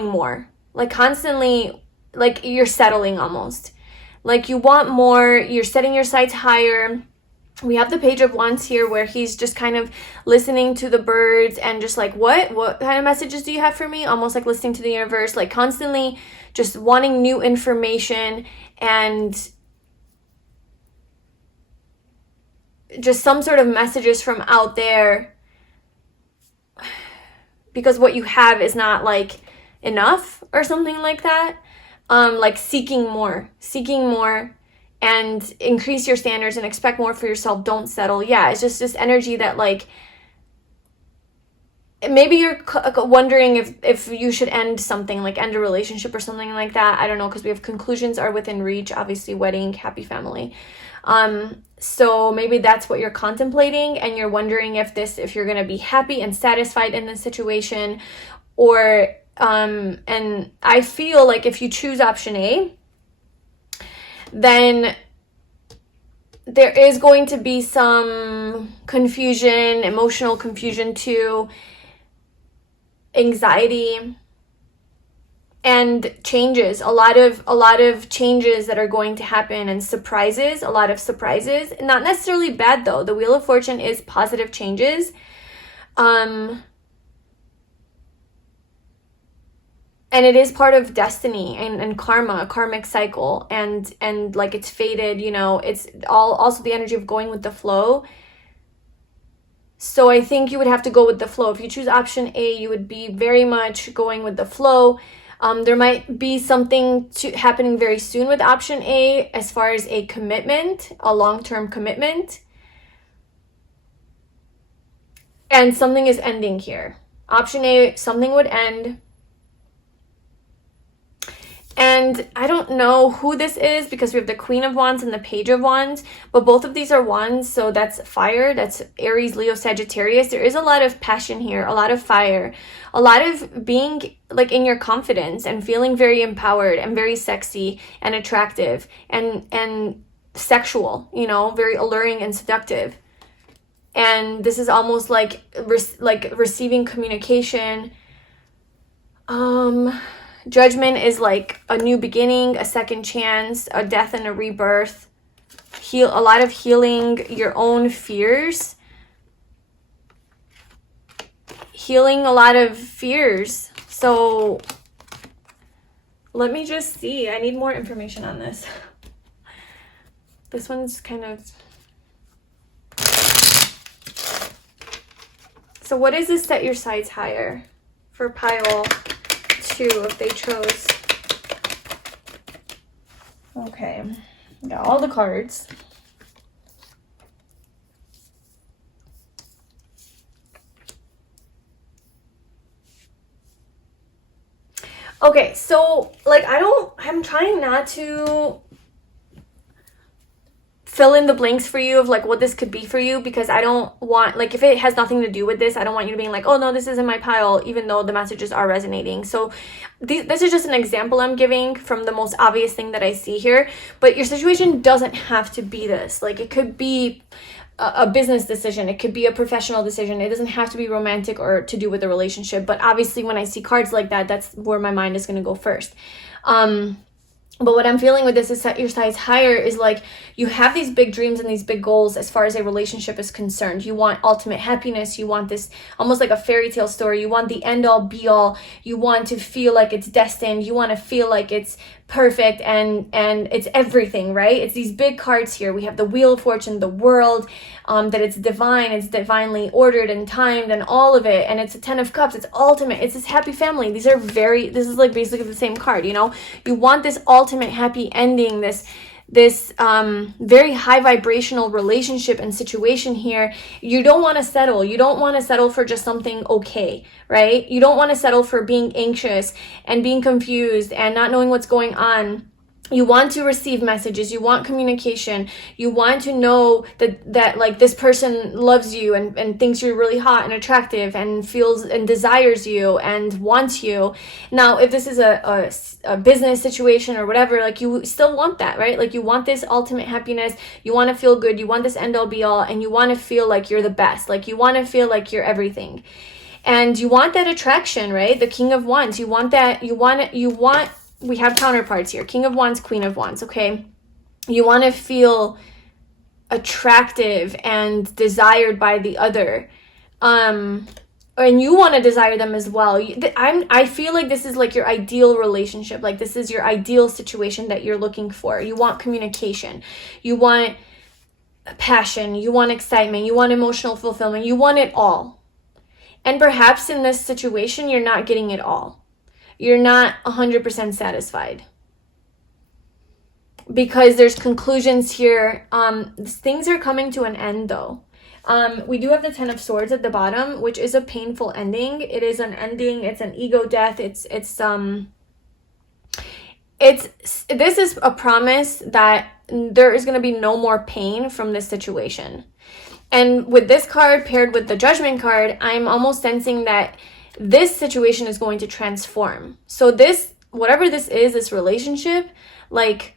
more. Like constantly, like you're settling almost. Like you want more, you're setting your sights higher. We have the Page of Wands here where he's just kind of listening to the birds and just like, what kind of messages do you have for me? Almost like listening to the universe, like constantly just wanting new information and just some sort of messages from out there, because what you have is not like enough or something like that. Like seeking more and increase your standards and expect more for yourself. Don't settle. Yeah, it's just this energy that like maybe you're wondering if you should end something, like end a relationship or something like that. I don't know, because we have conclusions are within reach, obviously wedding, happy family. So maybe that's what you're contemplating, and you're wondering if you're going to be happy and satisfied in this situation, or and I feel like if you choose option A, then there is going to be some confusion, emotional confusion too, anxiety, and changes, a lot of changes that are going to happen, and surprises, a lot of surprises. Not necessarily bad though. The Wheel of Fortune is positive changes. And it is part of destiny and karma, a karmic cycle, and like it's fated, you know, it's all also the energy of going with the flow. So I think you would have to go with the flow. If you choose option A, you would be very much going with the flow. There might be something happening very soon with option A as far as a commitment, a long-term commitment. And something is ending here. Option A, something would end. And I don't know who this is because we have the Queen of Wands and the Page of Wands, but both of these are wands, so that's fire. That's Aries, Leo, Sagittarius. There is a lot of passion here, a lot of fire, a lot of being like in your confidence and feeling very empowered and very sexy and attractive and sexual, you know, very alluring and seductive. And this is almost like receiving communication. Judgment is like a new beginning, a second chance, a death and a rebirth. A lot of healing your own fears. Healing a lot of fears. So let me just see. I need more information on this. This one's kind of... So what is this set your sights higher for pile 2 if they chose? Okay, got all the cards. Okay, so like I'm trying not to fill in the blanks for you of like what this could be for you, because I don't want, like, if it has nothing to do with this, I don't want you to be like, oh no, this isn't my pile, even though the messages are resonating. So this is just an example I'm giving from the most obvious thing that I see here, but your situation doesn't have to be this. Like, it could be a business decision, it could be a professional decision, it doesn't have to be romantic or to do with a relationship. But obviously when I see cards like that, that's where my mind is going to go first. But what I'm feeling with this is set your sights higher is like you have these big dreams and these big goals as far as a relationship is concerned. You want ultimate happiness. You want this almost like a fairy tale story. You want the end all be all. You want to feel like it's destined. You want to feel like it's perfect and it's everything, right? It's these big cards here. We have the Wheel of Fortune, the world, that it's divine, it's divinely ordered and timed and all of it. And it's a 10 of Cups. It's ultimate. It's this happy family. This is like basically the same card, you know? You want this ultimate happy ending, this very high vibrational relationship and situation here. You don't want to settle. You don't want to settle for just something okay, right? You don't want to settle for being anxious and being confused and not knowing what's going on. You want to receive messages. You want communication. You want to know that like this person loves you and thinks you're really hot and attractive and feels and desires you and wants you. Now, if this is a business situation or whatever, like you still want that, right? Like you want this ultimate happiness. You want to feel good. You want this end all be all, and you want to feel like you're the best. Like you want to feel like you're everything. And you want that attraction, right? The King of Wands. You want that. We have counterparts here. King of Wands, Queen of Wands, okay? You want to feel attractive and desired by the other. And you want to desire them as well. I feel like this is like your ideal relationship. Like this is your ideal situation that you're looking for. You want communication. You want passion. You want excitement. You want emotional fulfillment. You want it all. And perhaps in this situation, you're not getting it all. You're not 100% satisfied because there's conclusions here. Things are coming to an end though. We do have the 10 of Swords at the bottom, which is a painful ending. It is an ending. It's an ego death. This is a promise that there is going to be no more pain from this situation. And with this card paired with the Judgment card, I'm almost sensing that this situation is going to transform. So this, whatever this is, this relationship, like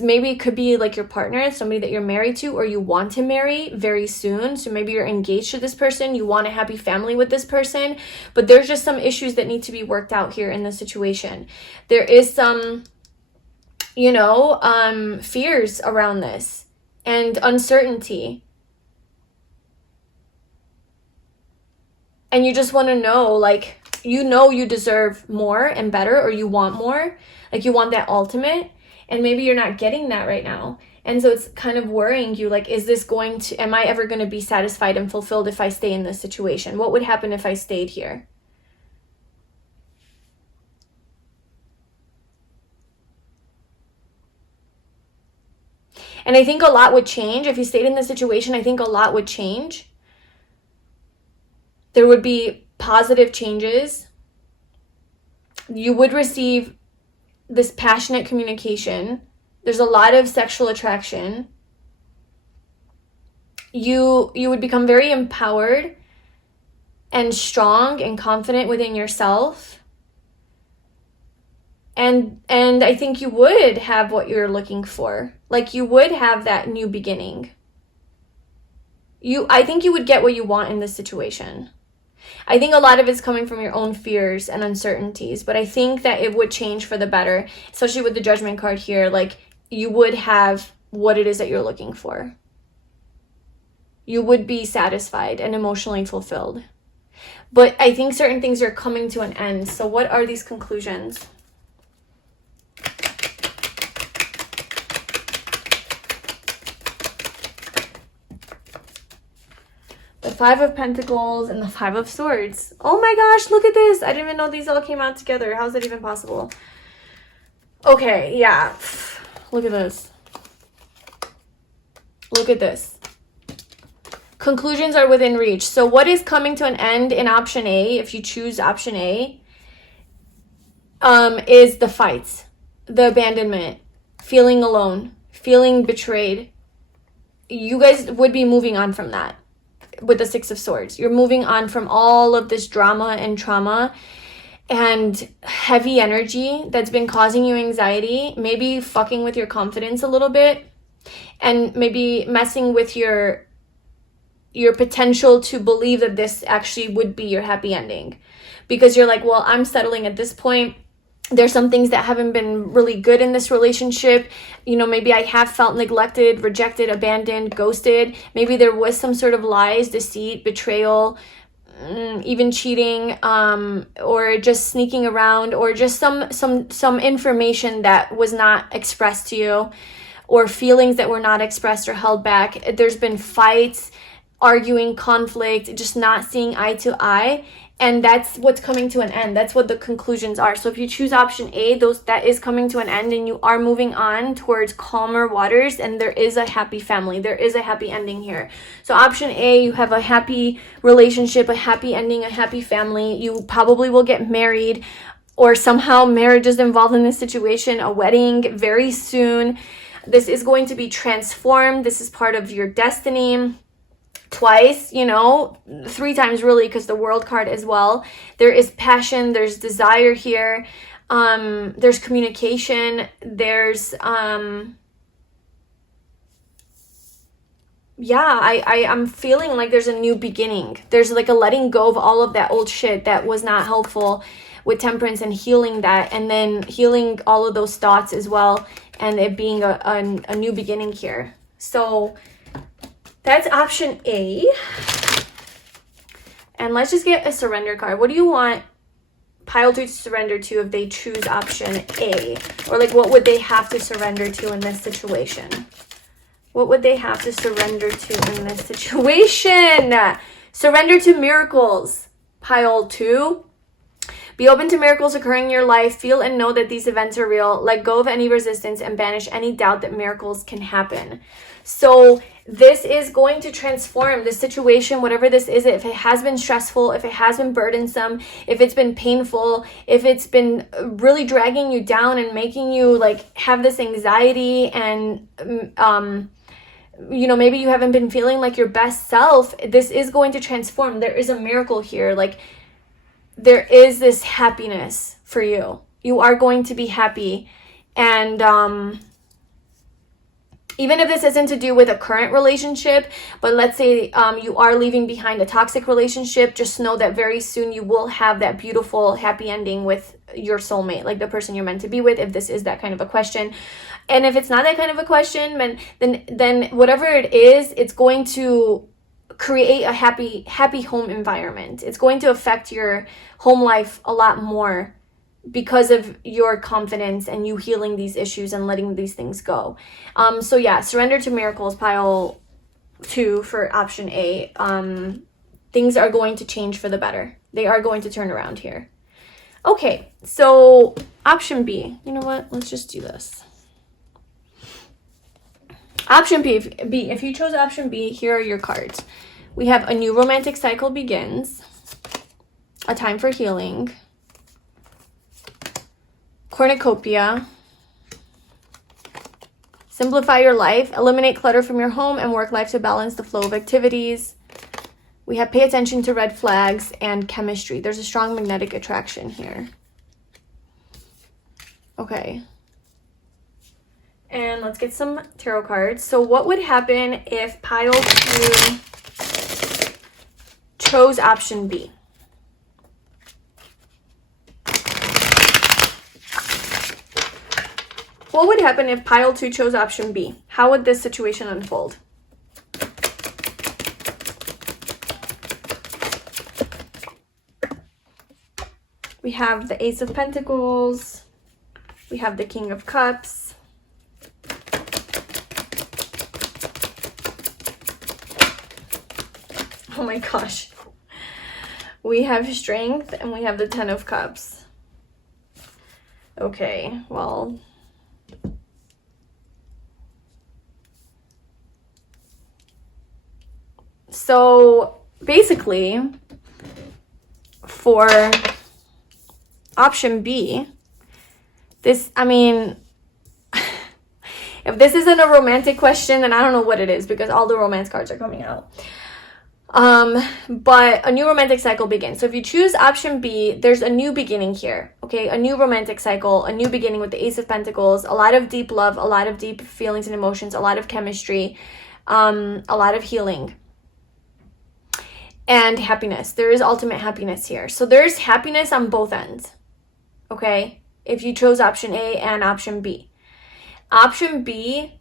maybe it could be like your partner, somebody that you're married to or you want to marry very soon. So maybe you're engaged to this person, you want a happy family with this person, but there's just some issues that need to be worked out here in this situation. There is some, fears around this and uncertainty. And you just want to know, like, you know you deserve more and better, or you want more, like you want that ultimate, and maybe you're not getting that right now. And so it's kind of worrying you, like, am I ever going to be satisfied and fulfilled if I stay in this situation? What would happen if I stayed here? And I think a lot would change. If you stayed in this situation, I think a lot would change. There would be positive changes. You would receive this passionate communication. There's a lot of sexual attraction. You would become very empowered and strong and confident within yourself. And I think you would have what you're looking for. Like, you would have that new beginning. I think you would get what you want in this situation. I think a lot of it's coming from your own fears and uncertainties, but I think that it would change for the better, especially with the Judgment card here. Like, you would have what it is that you're looking for. You would be satisfied and emotionally fulfilled. But I think certain things are coming to an end. So what are these conclusions? The Five of Pentacles and the Five of Swords. Oh my gosh, look at this. I didn't even know these all came out together. How is that even possible? Okay, yeah. Look at this. Look at this. Conclusions are within reach. So what is coming to an end in option A, if you choose option A, is the fights, the abandonment, feeling alone, feeling betrayed. You guys would be moving on from that. With the Six of Swords, you're moving on from all of this drama and trauma and heavy energy that's been causing you anxiety, maybe fucking with your confidence a little bit, and maybe messing with your potential to believe that this actually would be your happy ending, because you're like, well, I'm settling at this point. There's some things that haven't been really good in this relationship. You know, maybe I have felt neglected, rejected, abandoned, ghosted. Maybe there was some sort of lies, deceit, betrayal, even cheating, or just sneaking around, or just some information that was not expressed to you, or feelings that were not expressed or held back. There's been fights, arguing, conflict, just not seeing eye to eye. And that's what's coming to an end. That's what the conclusions are. So if you choose option A, that is coming to an end, and you are moving on towards calmer waters, and there is a happy family. There is a happy ending here. So option A, you have a happy relationship, a happy ending, a happy family. You probably will get married, or somehow marriage is involved in this situation, a wedding very soon. This is going to be transformed. This is part of your destiny. Twice, 3 times really, because the World card as well. There is passion, there's desire here, there's communication, there's I'm feeling like there's a new beginning. There's like a letting go of all of that old shit that was not helpful with Temperance, and healing that, and then healing all of those thoughts as well, and it being a new beginning here. So that's option A. And let's just get a surrender card. What do you want pile 2 to surrender to if they choose option A? Or like, what would they have to surrender to in this situation? What would they have to surrender to in this situation? Surrender to miracles, pile 2. Be open to miracles occurring in your life. Feel and know that these events are real. Let go of any resistance and banish any doubt that miracles can happen. So this is going to transform the situation, whatever this is. If it has been stressful, if it has been burdensome, if it's been painful, if it's been really dragging you down and making you like have this anxiety, and maybe you haven't been feeling like your best self, this is going to transform. There is a miracle here. Like, there is this happiness for you. You are going to be happy. And even if this isn't to do with a current relationship, but let's say you are leaving behind a toxic relationship, just know that very soon you will have that beautiful happy ending with your soulmate, like the person you're meant to be with, if this is that kind of a question. And if it's not that kind of a question, then whatever it is, it's going to create a happy home environment. It's going to affect your home life a lot more because of your confidence and you healing these issues and letting these things go. So yeah, surrender to miracles, pile 2 for option A. Things are going to change for the better. They are going to turn around here. Okay, so option B. You know what? Let's just do this. Option B, if you chose option B, here are your cards. We have a new romantic cycle begins, a time for healing, cornucopia, simplify your life, eliminate clutter from your home and work life to balance the flow of activities. We have pay attention to red flags and chemistry. There's a strong magnetic attraction here. Okay. And let's get some tarot cards. So what would happen if pile 2 chose option B? What would happen if pile 2 chose option B? How would this situation unfold? We have the Ace of Pentacles. We have the King of Cups. Oh my gosh. We have Strength and we have the Ten of Cups. Okay, well. So basically, for option B, this, I mean, if this isn't a romantic question, then I don't know what it is, because all the romance cards are coming out. But a new romantic cycle begins. So if you choose option B, there's a new beginning here. Okay, a new romantic cycle, a new beginning with the Ace of Pentacles, a lot of deep love, a lot of deep feelings and emotions, a lot of chemistry, a lot of healing. And happiness. There is ultimate happiness here. So there's happiness on both ends. Okay? If you chose option A and option B. Option B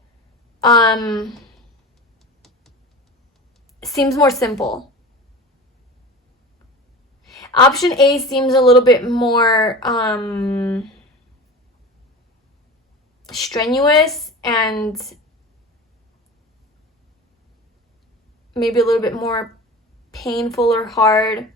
seems more simple. Option A seems a little bit more strenuous and maybe a little bit more painful or hard,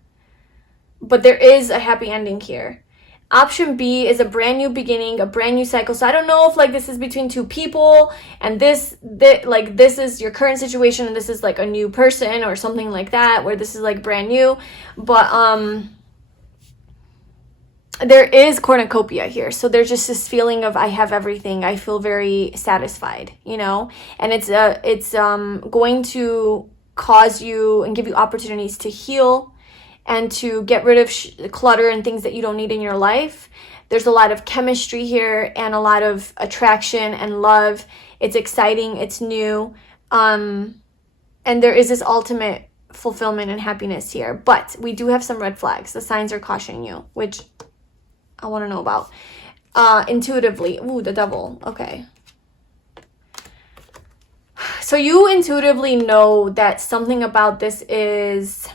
but there is a happy ending here. Option B is a brand new beginning, a brand new cycle. So I don't know if like this is between 2 people and this is your current situation and this is like a new person or something like that, where this is like brand new. But there is cornucopia here. So there's just this feeling of I have everything. I feel very satisfied, you know? And it's going to cause you and give you opportunities to heal and to get rid of clutter and things that you don't need in your life. There's a lot of chemistry here and a lot of attraction and love. It's exciting. It's new. And there is this ultimate fulfillment and happiness here. But we do have some red flags. The signs are cautioning you, which I want to know about. Intuitively. Ooh, the Devil. Okay. So you intuitively know that something about this is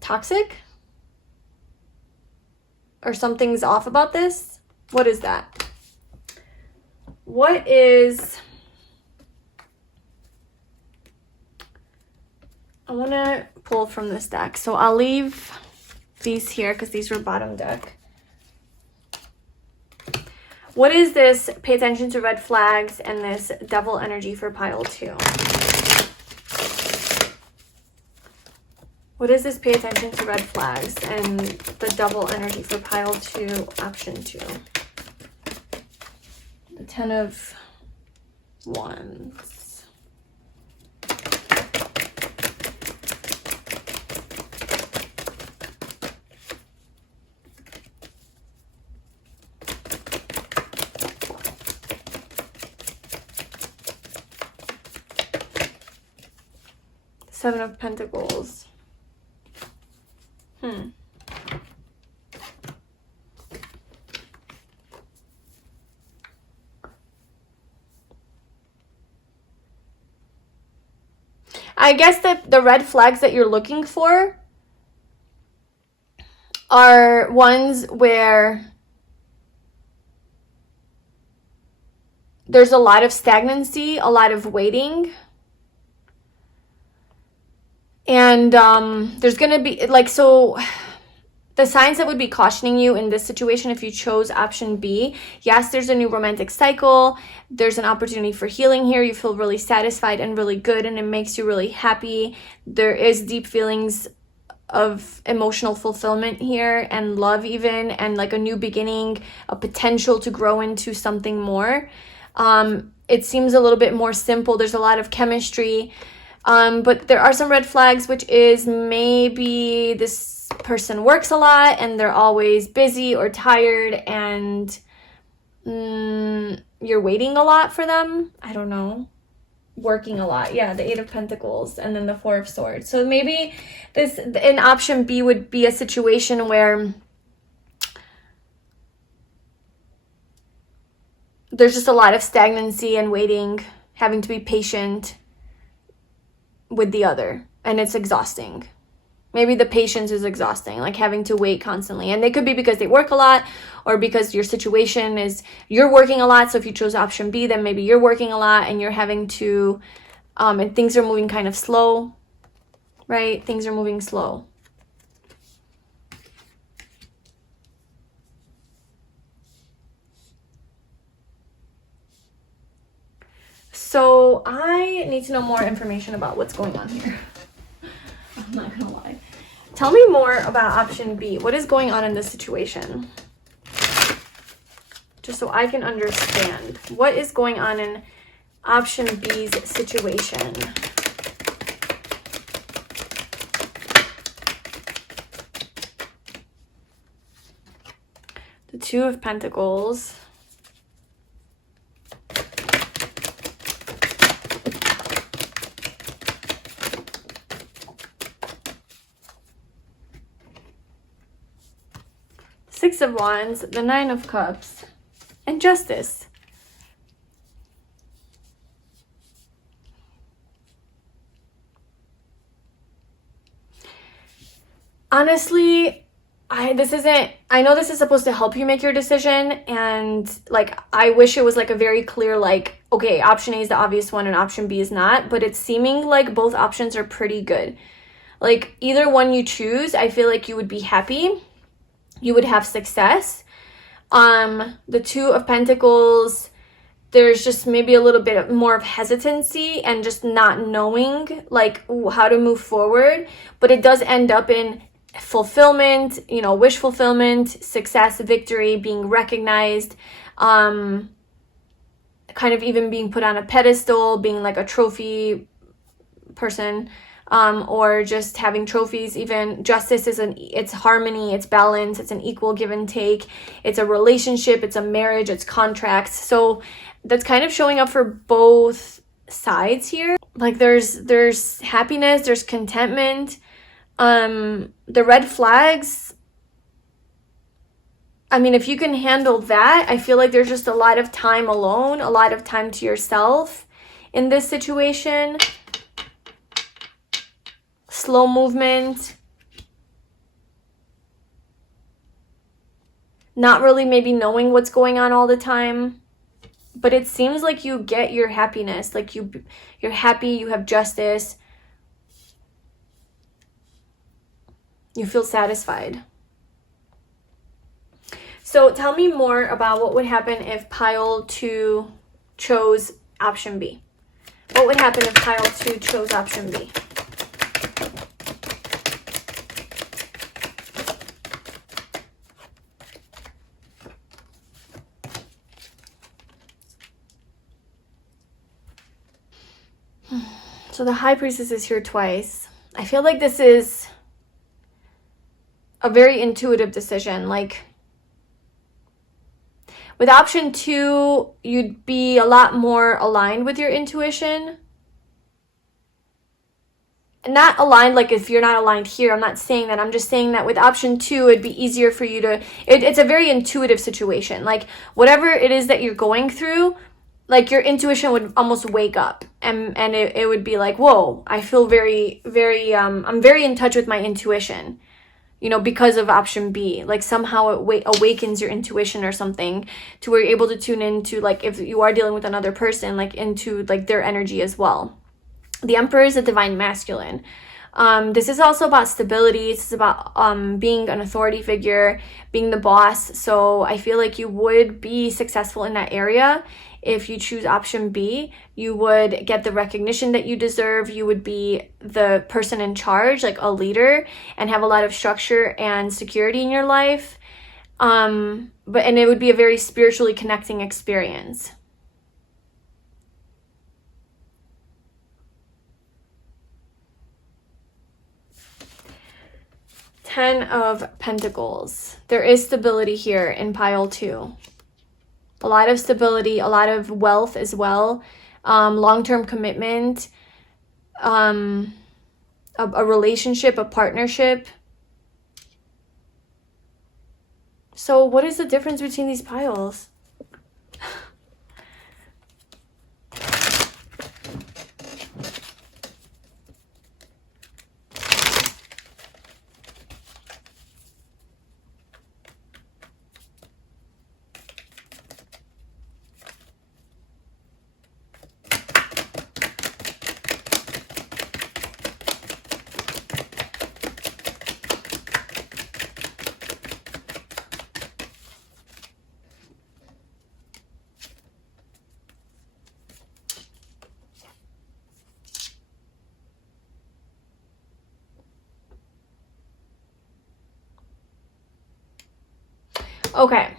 toxic, or something's off about this. What is that? What is... I want to pull from this deck. So I'll leave these here because these were bottom deck. What is this? Pay attention to red flags and this Devil energy for pile 2. What is this? Pay attention to red flags and the Devil energy for pile 2, option 2. The Ten of Wands. Seven of Pentacles. I guess that the red flags that you're looking for are ones where there's a lot of stagnancy, a lot of waiting. And there's going to be, like, so the signs that would be cautioning you in this situation if you chose option B, yes, there's a new romantic cycle. There's an opportunity for healing here. You feel really satisfied and really good, and it makes you really happy. There is deep feelings of emotional fulfillment here, and love even, and like a new beginning, a potential to grow into something more. It seems a little bit more simple. There's a lot of chemistry, but there are some red flags, which is maybe this person works a lot and they're always busy or tired, and you're waiting a lot for them. I don't know. Working a lot. Yeah, the 8 of Pentacles and then the 4 of Swords. So maybe this in option B would be a situation where there's just a lot of stagnancy and waiting, having to be patient with the other, and it's exhausting. Maybe the patience is exhausting, like having to wait constantly. And it could be because they work a lot, or because your situation is you're working a lot. So if you chose option B, then maybe you're working a lot and you're having to, and things are moving kind of slow, right? Things are moving slow. So I need to know more information about what's going on here. I'm not gonna lie. Tell me more about option B. What is going on in this situation? Just so I can understand. What is going on in option B's situation? The 2 of Pentacles. Six of Wands, the 9 of Cups, and Justice. Honestly, I know this is supposed to help you make your decision, and like I wish it was like a very clear, like, okay, option A is the obvious one and option B is not, but it's seeming like both options are pretty good. Like either one you choose, I feel like you would be happy. You would have success. The 2 of Pentacles, there's just maybe a little bit more of hesitancy and just not knowing like how to move forward, but it does end up in fulfillment, you know, wish fulfillment, success, victory, being recognized, kind of even being put on a pedestal, being like a trophy person. Or just having trophies. Even Justice is it's harmony, it's balance, it's an equal give and take, it's a relationship, it's a marriage, it's contracts. So that's kind of showing up for both sides here. Like there's happiness, there's contentment. The red flags, I mean, if you can handle that, I feel like there's just a lot of time alone, a lot of time to yourself in this situation. Slow movement, not really maybe knowing what's going on all the time, but it seems like you get your happiness, like you're happy, you have justice, you feel satisfied. So tell me more about what would happen if pile 2 chose option B. What would happen if pile 2 chose option B? So the High Priestess is here twice. I feel like this is a very intuitive decision. Like with option 2, you'd be a lot more aligned with your intuition. Not aligned, like if you're not aligned here, I'm not saying that. I'm just saying that with option 2, it'd be easier for you to, it's a very intuitive situation. Like whatever it is that you're going through, like your intuition would almost wake up, and it would be like, whoa, I feel very, very, I'm very in touch with my intuition, you know, because of option B. Like somehow it awakens your intuition or something to where you're able to tune into, like, if you are dealing with another person, like into like their energy as well. The Emperor is a divine masculine. This is also about stability. This is about being an authority figure, being the boss. So I feel like you would be successful in that area. If you choose option B, you would get the recognition that you deserve. You would be the person in charge, like a leader, and have a lot of structure and security in your life. And it would be a very spiritually connecting experience. Ten of Pentacles. There is stability here in pile 2. A lot of stability, a lot of wealth as well, long-term commitment, a relationship, a partnership. So what is the difference between these piles? Okay.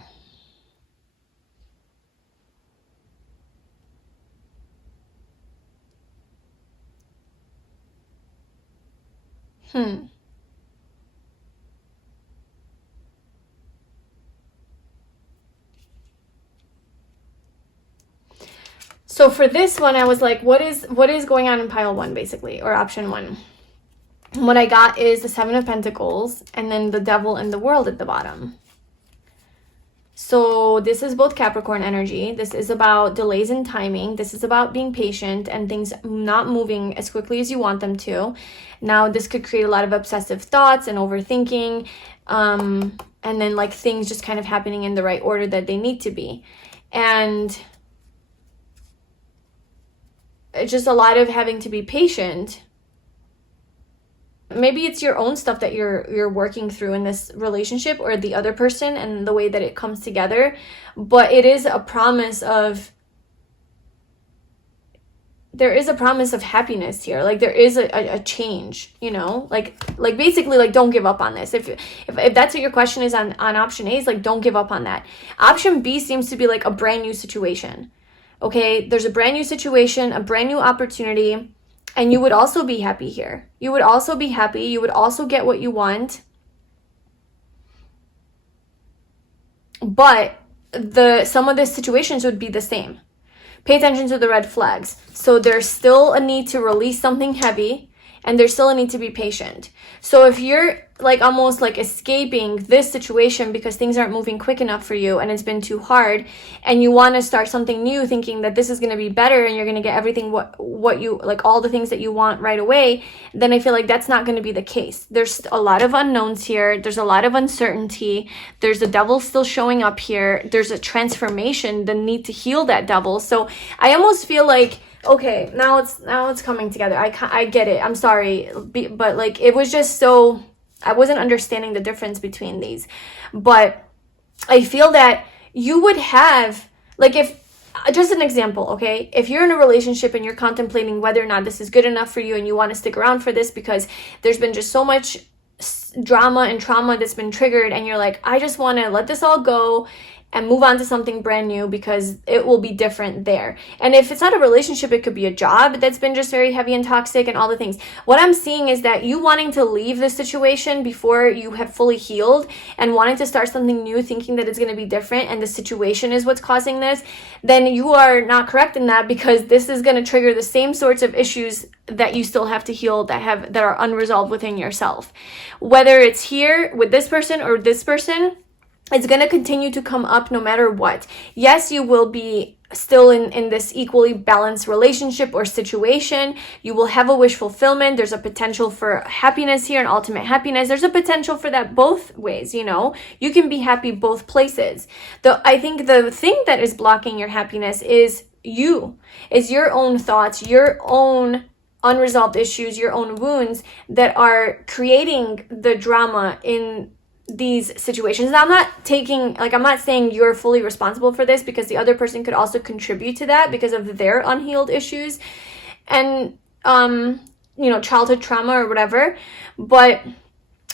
So for this one, I was like, what is going on in pile 1, basically, or option 1? And what I got is the 7 of Pentacles and then the Devil and the World at the bottom. So this is both Capricorn energy. This is about delays in timing. This is about being patient and things not moving as quickly as you want them to. Now, this could create a lot of obsessive thoughts and overthinking, and then like things just kind of happening in the right order that they need to be. And it's just a lot of having to be patient. Maybe it's your own stuff that you're working through in this relationship, or the other person and the way that it comes together. But it is a promise of, there is a promise of happiness here. Like there is a change, you know, like basically like don't give up on this. If that's what your question is on option A, is like don't give up on that. Option B seems to be like a brand new situation. Okay, there's a brand new situation, a brand new opportunity. And you would also be happy here. You would also be happy. You would also get what you want. But some of the situations would be the same. Pay attention to the red flags. So there's still a need to release something heavy, and there's still a need to be patient. So if you're like almost like escaping this situation because things aren't moving quick enough for you and it's been too hard, and you want to start something new thinking that this is going to be better and you're going to get everything what you like, all the things that you want right away, then I feel like that's not going to be the case. There's a lot of unknowns here. There's a lot of uncertainty. There's the devil still showing up here. There's a transformation, the need to heal that devil. So I almost feel like, okay, now it's coming together. I get it. I'm sorry, but like it was just so, I wasn't understanding the difference between these. But I feel that you would have, like, if, just an example, okay? If you're in a relationship and you're contemplating whether or not this is good enough for you and you want to stick around for this because there's been just so much drama and trauma that's been triggered, and you're like, I just want to let this all go and move on to something brand new because it will be different there. And if it's not a relationship, it could be a job that's been just very heavy and toxic and all the things. What I'm seeing is that you wanting to leave the situation before you have fully healed and wanting to start something new, thinking that it's going to be different and the situation is what's causing this, then you are not correct in that, because this is going to trigger the same sorts of issues that you still have to heal, that are unresolved within yourself. Whether it's here with this person or this person, it's going to continue to come up no matter what. Yes, you will be still in this equally balanced relationship or situation. You will have a wish fulfillment. There's a potential for happiness here and ultimate happiness. There's a potential for that both ways, you know. You can be happy both places. I think the thing that is blocking your happiness is your own thoughts, your own unresolved issues, your own wounds that are creating the drama in these situations. Now, I'm not saying you're fully responsible for this, because the other person could also contribute to that because of their unhealed issues and you know, childhood trauma or whatever, but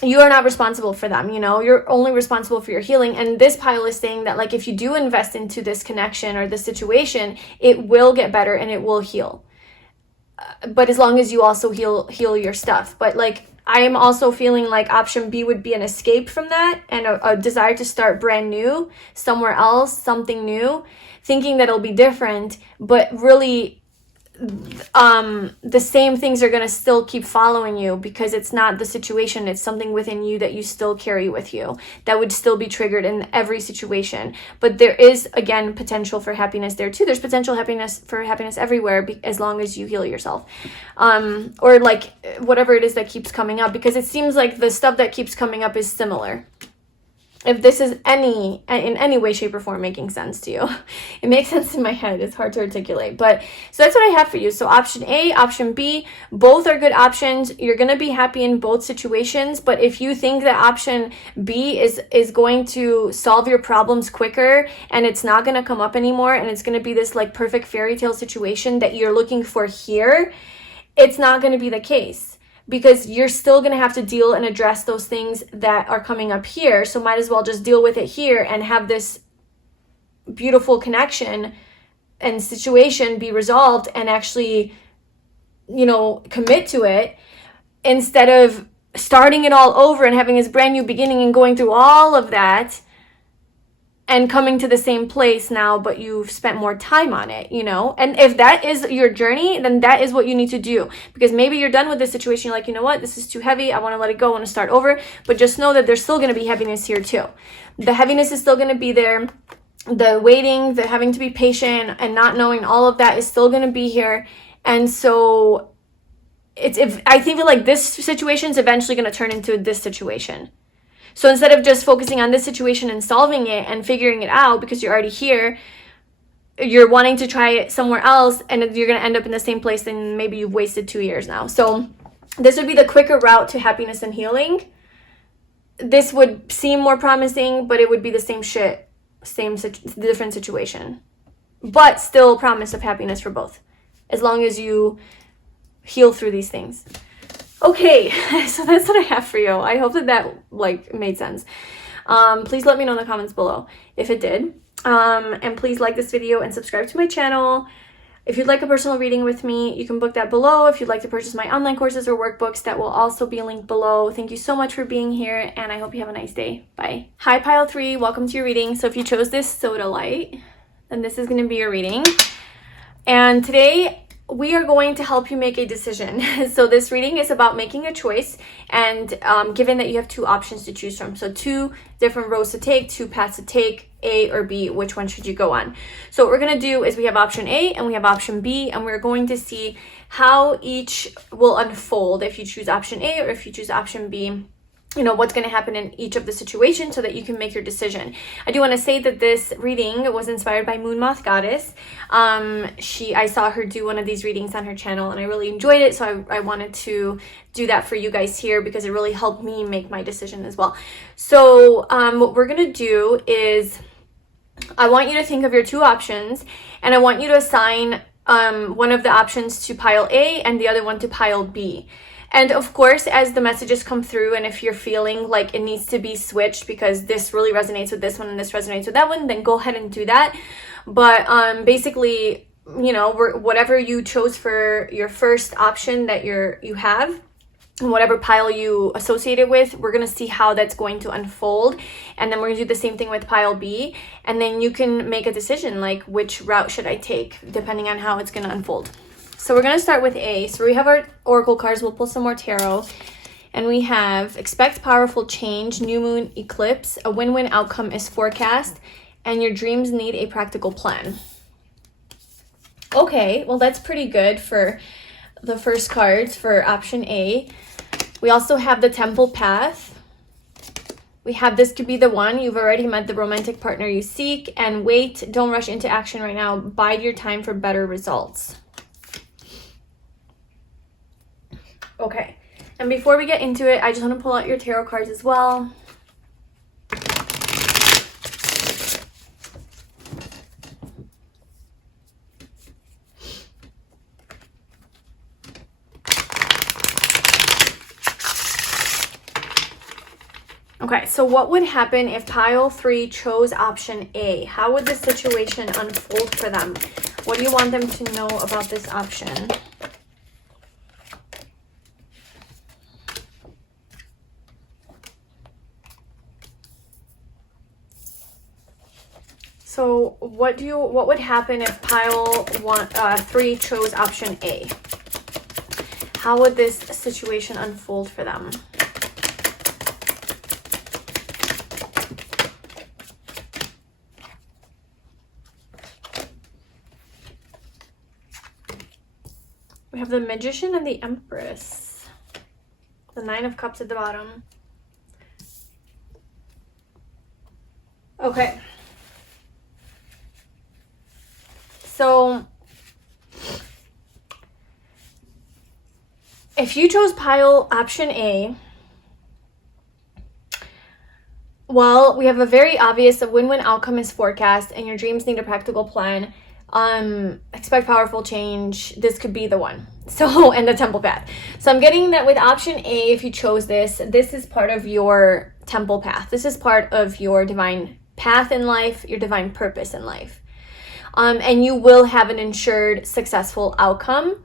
you are not responsible for them. You know, you're only responsible for your healing. And this pile is saying that, like, if you do invest into this connection or this situation, it will get better and it will heal, but as long as you also heal your stuff. But like, I am also feeling like option B would be an escape from that and a desire to start brand new, somewhere else, something new, thinking that it'll be different, but really the same things are going to still keep following you, because it's not the situation, it's something within you that you still carry with you that would still be triggered in every situation. But there is, again, potential for happiness there too. There's potential for happiness everywhere, as long as you heal yourself, or like whatever it is that keeps coming up, because it seems like the stuff that keeps coming up is similar. If this is in any way, shape, or form making sense to you. It makes sense in my head. It's hard to articulate. But so that's what I have for you. So option A, option B, both are good options. You're going to be happy in both situations. But if you think that option B is going to solve your problems quicker and it's not going to come up anymore, and it's going to be this like perfect fairy tale situation that you're looking for here, it's not going to be the case. Because you're still going to have to deal and address those things that are coming up here. So might as well just deal with it here and have this beautiful connection and situation be resolved and actually, you know, commit to it, instead of starting it all over and having this brand new beginning and going through all of that and coming to the same place now, but you've spent more time on it, you know? And if that is your journey, then that is what you need to do. Because maybe you're done with this situation. You're like, you know what? This is too heavy. I want to let it go. I want to start over. But just know that there's still going to be heaviness here too. The heaviness is still going to be there. The waiting, the having to be patient and not knowing, all of that is still going to be here. And so I feel like this situation is eventually going to turn into this situation. So instead of just focusing on this situation and solving it and figuring it out, because you're already here, you're wanting to try it somewhere else, and you're going to end up in the same place, and maybe you've wasted 2 years now. So this would be the quicker route to happiness and healing. This would seem more promising, but it would be the same shit, different situation. But still promise of happiness for both, as long as you heal through these things. Okay, so that's what I have for you. I hope that like made sense. Please let me know in the comments below if it did. And please like this video and subscribe to my channel. If you'd like a personal reading with me, you can book that below. If you'd like to purchase my online courses or workbooks, that will also be linked below. Thank you so much for being here, and I hope you have a nice day. Bye. Hi, Pile 3. Welcome to your reading. So if you chose this sodalite, then this is going to be your reading. And today, we are going to help you make a decision. So this reading is about making a choice, and given that you have 2 options to choose from, so 2 different roads to take, 2 paths to take, A or B, which one should you go on? So what we're going to do is we have option A and we have option B, and we're going to see how each will unfold if you choose option A or if you choose option B. You know, what's going to happen in each of the situations so that you can make your decision. I do want to say that this reading was inspired by Moon Moth Goddess. I saw her do one of these readings on her channel, and I really enjoyed it, so I wanted to do that for you guys here, because it really helped me make my decision as well. So what we're going to do is I want you to think of your 2 options, and I want you to assign one of the options to pile A and the other one to pile B. And of course, as the messages come through, and if you're feeling like it needs to be switched because this really resonates with this one and this resonates with that one, then go ahead and do that. But basically, you know, whatever you chose for your first option that you have, whatever pile you associate it with, we're going to see how that's going to unfold. And then we're going to do the same thing with pile B. And then you can make a decision, like, which route should I take, depending on how it's going to unfold. So we're going to start with A. So we have our oracle cards. We'll pull some more tarot. And we have expect powerful change, new moon, eclipse, a win-win outcome is forecast, and your dreams need a practical plan. Okay, well, that's pretty good for the first cards for option A. We also have the Temple Path. We have this could be the one. You've already met the romantic partner you seek. And wait, don't rush into action right now. Bide your time for better results. Okay, and before we get into it, I just want to pull out your tarot cards as well. Okay, so what would happen if pile 3 chose option A? How would this situation unfold for them? What do you want them to know about this option? So what would happen if pile 3 chose option A? How would this situation unfold for them? We have the Magician and the Empress. The 9 of Cups at the bottom. Okay. So, if you chose pile option A, well, we have a very obvious win-win outcome is forecast, and your dreams need a practical plan. Expect powerful change. This could be the one. So, and the Temple Path. So I'm getting that with option A, if you chose this is part of your Temple Path. This is part of your divine path in life, your divine purpose in life. And you will have an ensured successful outcome.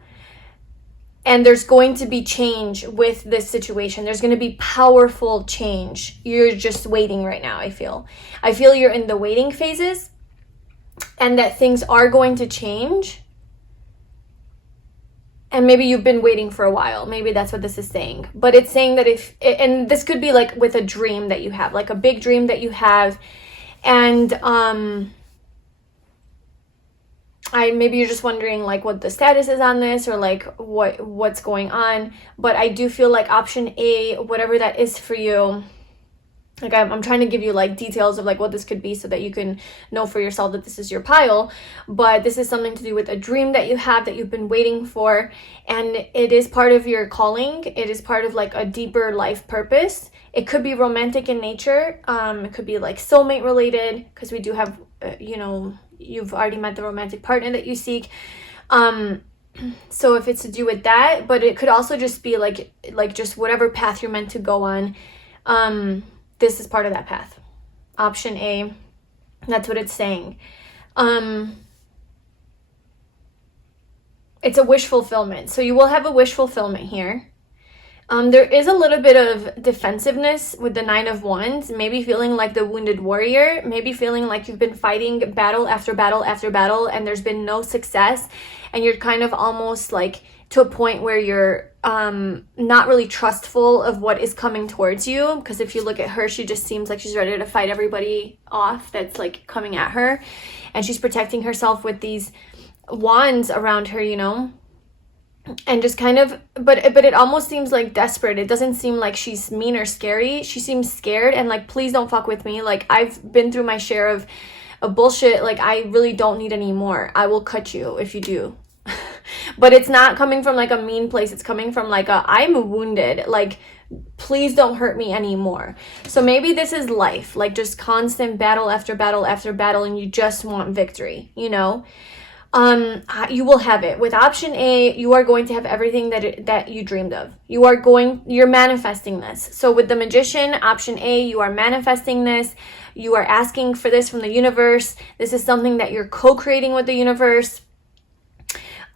And there's going to be change with this situation. There's going to be powerful change. You're just waiting right now, I feel. I feel you're in the waiting phases and that things are going to change. And maybe you've been waiting for a while. Maybe that's what this is saying. But it's saying that and this could be like with a dream that you have, like a big dream that you have. And maybe you're just wondering like what the status is on this or like what's going on. But I do feel like option A, whatever that is for you, like I'm trying to give you like details of like what this could be so that you can know for yourself that this is your pile. But this is something to do with a dream that you have that you've been waiting for, and it is part of your calling. It is part of like a deeper life purpose. It could be romantic in nature. It could be like soulmate related, because we do have you've already met the romantic partner that you seek. So if it's to do with that, but it could also just be like just whatever path you're meant to go on. This is part of that path. Option A, that's what it's saying. It's a wish fulfillment. So you will have a wish fulfillment here. There is a little bit of defensiveness with the 9 of Wands, maybe feeling like the wounded warrior, maybe feeling like you've been fighting battle after battle after battle and there's been no success, and you're kind of almost like to a point where you're not really trustful of what is coming towards you, because if you look at her, she just seems like she's ready to fight everybody off that's like coming at her, and she's protecting herself with these wands around her, and just kind of, but it almost seems like desperate. It doesn't seem like she's mean or scary. She seems scared and like, please don't fuck with me. Like, I've been through my share of bullshit. Like, I really don't need any more. I will cut you if you do. But it's not coming from like a mean place. It's coming from like I'm wounded. Like, please don't hurt me anymore. So maybe this is life, like just constant battle after battle after battle, and you just want victory, you will have it. With option A, you are going to have everything that you dreamed of. You're manifesting this. So with the Magician, option A, you are manifesting this. You are asking for this from the universe. This is something that you're co-creating with the universe.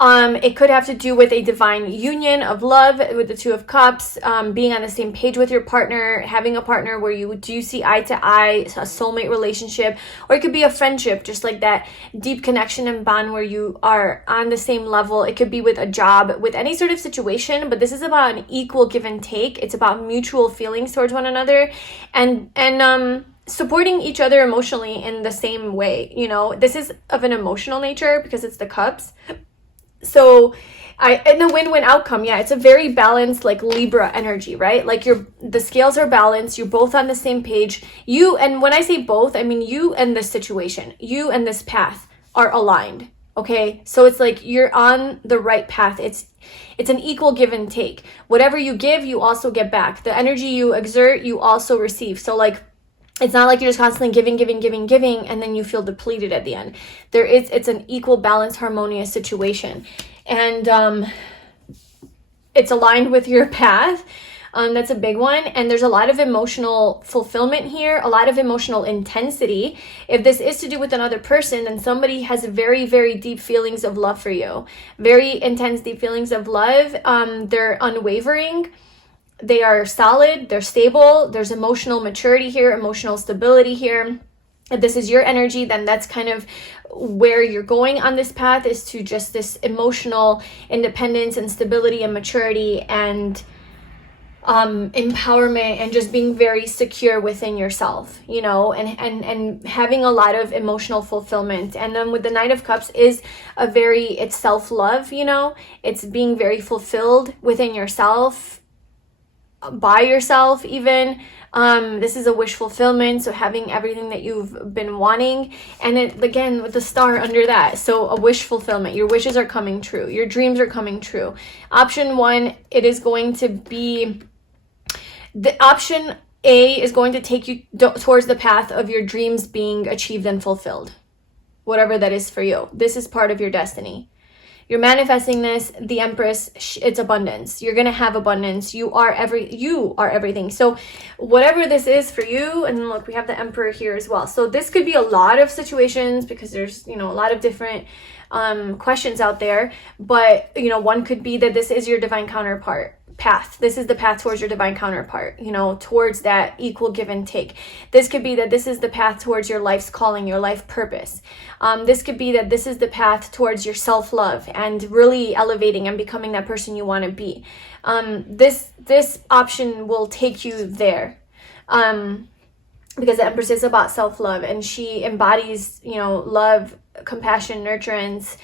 It could have to do with a divine union of love with the 2 of Cups, being on the same page with your partner, having a partner where you do see eye to eye, a soulmate relationship, or it could be a friendship, just like that deep connection and bond where you are on the same level. It could be with a job, with any sort of situation, but this is about an equal give and take. It's about mutual feelings towards one another and supporting each other emotionally in the same way. This is of an emotional nature because it's the Cups. So in a win-win outcome, yeah, it's a very balanced, like Libra energy, right? Like the scales are balanced, you're both on the same page. You, and when I say both, I mean you and this situation, you and this path are aligned, okay? So it's like you're on the right path. It's an equal give and take. Whatever you give, you also get back. The energy you exert, you also receive. So like, it's not like you're just constantly giving, and then you feel depleted at the end. It's an equal, balanced, harmonious situation. And it's aligned with your path. That's a big one. And there's a lot of emotional fulfillment here, a lot of emotional intensity. If this is to do with another person, then somebody has very, very deep feelings of love for you. Very intense, deep feelings of love. They're unwavering. They are solid, they're stable, there's emotional maturity here, emotional stability here. If this is your energy, then that's kind of where you're going on this path, is to just this emotional independence and stability and maturity and empowerment, and just being very secure within yourself, you know, and having a lot of emotional fulfillment. And then with the Knight of Cups is it's self-love, you know, it's being very fulfilled within yourself, by yourself even. This is a wish fulfillment, so having everything that you've been wanting, and it again with the star under that, so a wish fulfillment. Your wishes are coming true, your dreams are coming true. Option 1, it is going to be the option A is going to take you towards the path of your dreams being achieved and fulfilled, whatever that is for you. This is part of your destiny. You're manifesting this, the Empress, it's abundance. You're going to have abundance. You are everything. So whatever this is for you, and look, we have the Emperor here as well. So this could be a lot of situations, because there's, you know, a lot of different questions out there. But, you know, one could be that this is your divine counterpart path. This is the path towards your divine counterpart, you know, towards that equal give and take. This could be that this is the path towards your life's calling, your life purpose. This could be that this is the path towards your self-love and really elevating and becoming that person you want to be. This option will take you there. Because the Empress is about self-love, and she embodies, you know, love, compassion, nurturance.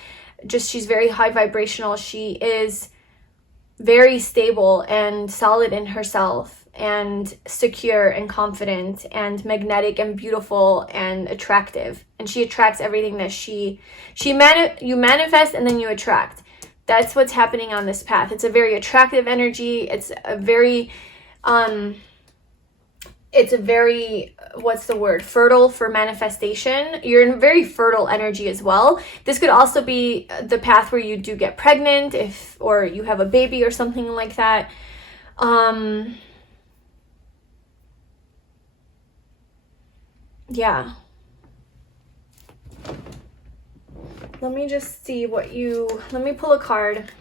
Just, she's very high vibrational. She is very stable and solid in herself, and secure and confident and magnetic and beautiful and attractive. And she attracts everything that you manifest, and then you attract. That's what's happening on this path. It's a very attractive energy. It's a very fertile for manifestation. You're in very fertile energy as well. This could also be the path where you do get pregnant, or you have a baby or something like that. Yeah. Let me just see let me pull a card.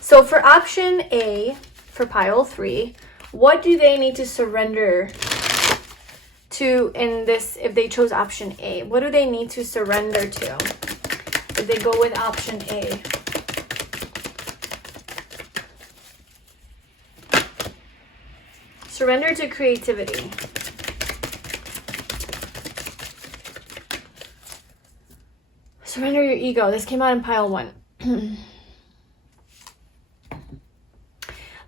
So for option A, for pile 3, what do they need to surrender to in this, if they chose option A? What do they need to surrender to if they go with option A? Surrender to creativity. Surrender your ego. This came out in pile 1.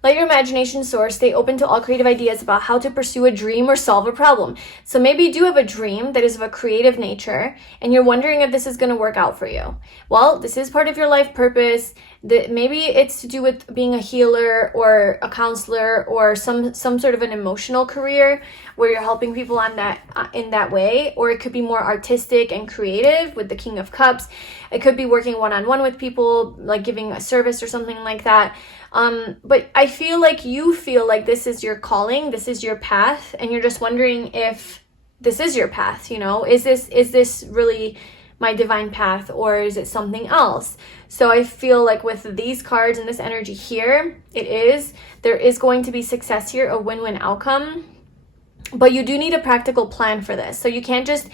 Let your imagination soar. Stay open to all creative ideas about how to pursue a dream or solve a problem. So maybe you do have a dream that is of a creative nature, and you're wondering if this is going to work out for you. Well, this is part of your life purpose. Maybe it's to do with being a healer or a counselor, or some sort of an emotional career where you're helping people in that way. Or it could be more artistic and creative with the King of Cups. It could be working one-on-one with people, like giving a service or something like that. But I feel like you feel like this is your calling, this is your path, and you're just wondering if this is your path, you know? Is this really my divine path, or is it something else? So I feel like with these cards and this energy here, there is going to be success here, a win-win outcome. But you do need a practical plan for this. So you can't just,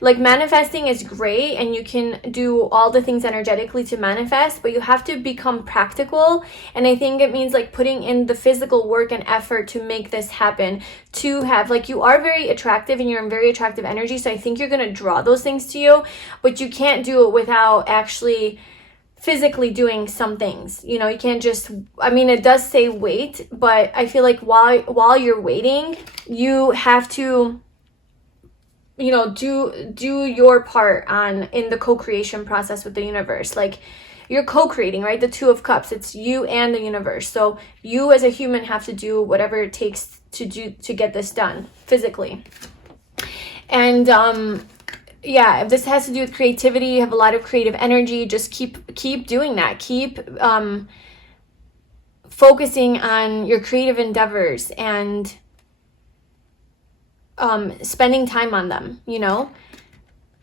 like, manifesting is great and you can do all the things energetically to manifest, but you have to become practical. And I think it means like putting in the physical work and effort to make this happen, to have, like, you are very attractive and you're in very attractive energy. So I think you're going to draw those things to you, but you can't do it without actually physically doing some things. You know, you can't just, I mean, it does say wait, but I feel like while you're waiting, you have to, you know, do your part in the co-creation process with the universe. Like, you're co-creating, right? The Two of Cups, it's you and the universe. So you as a human have to do whatever it takes to get this done physically. And yeah, if this has to do with creativity, you have a lot of creative energy, just keep doing that. Keep focusing on your creative endeavors and spending time on them, you know?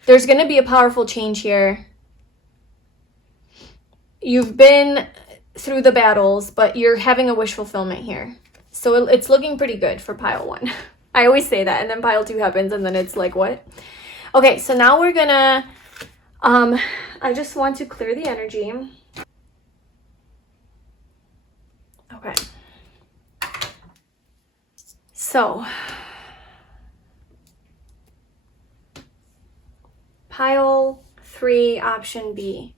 There's going to be a powerful change here. You've been through the battles, but you're having a wish fulfillment here. So it's looking pretty good for pile 1. I always say that, and then pile 2 happens, and then it's like, what? Okay, so now we're gonna, I just want to clear the energy. Okay. So, pile 3, option B.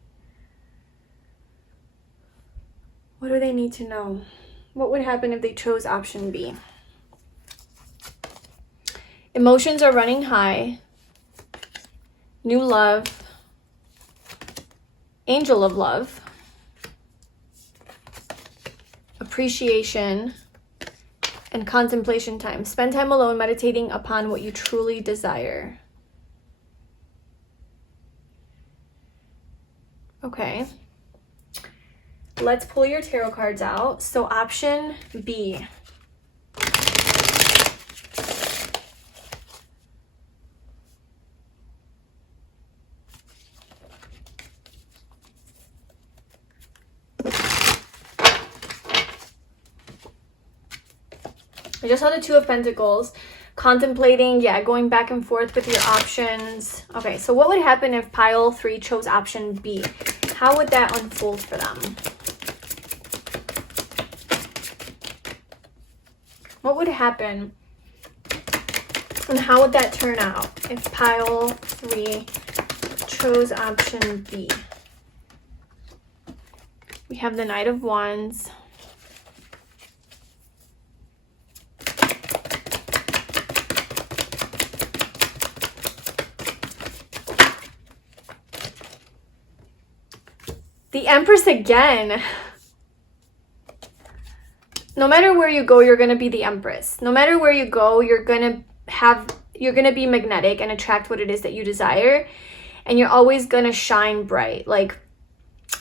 What do they need to know? What would happen if they chose option B? Emotions are running high. New love. Angel of love. Appreciation. And contemplation time. Spend time alone meditating upon what you truly desire. Okay. Let's pull your tarot cards out. So option B. I just saw the Two of Pentacles. Contemplating, yeah, going back and forth with your options. Okay, so what would happen if pile 3 chose option B? How would that unfold for them? What would happen and how would that turn out if pile 3 chose option B? We have the Knight of Wands. The Empress again. No matter where you go, you're going to be the Empress. No matter where you go, you're going to be magnetic and attract what it is that you desire. And you're always going to shine bright. Like,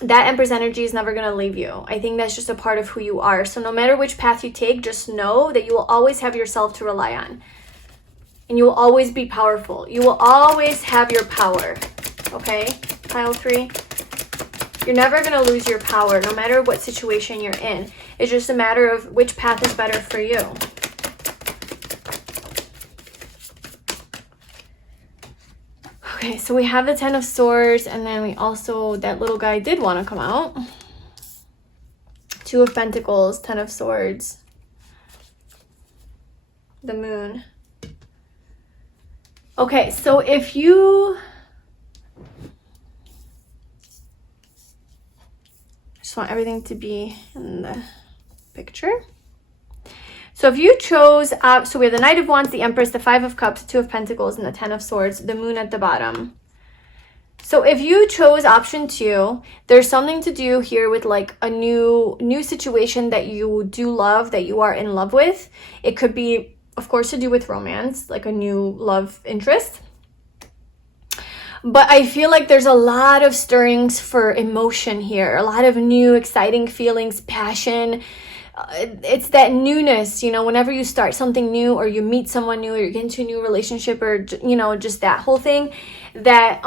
that Empress energy is never going to leave you. I think that's just a part of who you are. So no matter which path you take, just know that you will always have yourself to rely on. And you will always be powerful. You will always have your power. Okay? Pile 3. You're never going to lose your power, no matter what situation you're in. It's just a matter of which path is better for you. Okay, so we have the Ten of Swords, and then we also, that little guy did want to come out. Two of Pentacles, Ten of Swords. The Moon. Okay, so if you... want everything to be in the picture. So if you chose, so we have the Knight of Wands, the Empress, the Five of Cups, the Two of Pentacles, and the Ten of Swords, the Moon at the bottom. So if you chose option 2, there's something to do here with like a new situation that you do love, that you are in love with. It could be, of course, to do with romance, like a new love interest. But I feel like there's a lot of stirrings for emotion here, a lot of new exciting feelings, passion. It's that newness, you know, whenever you start something new or you meet someone new or you get into a new relationship or, you know, just that whole thing, that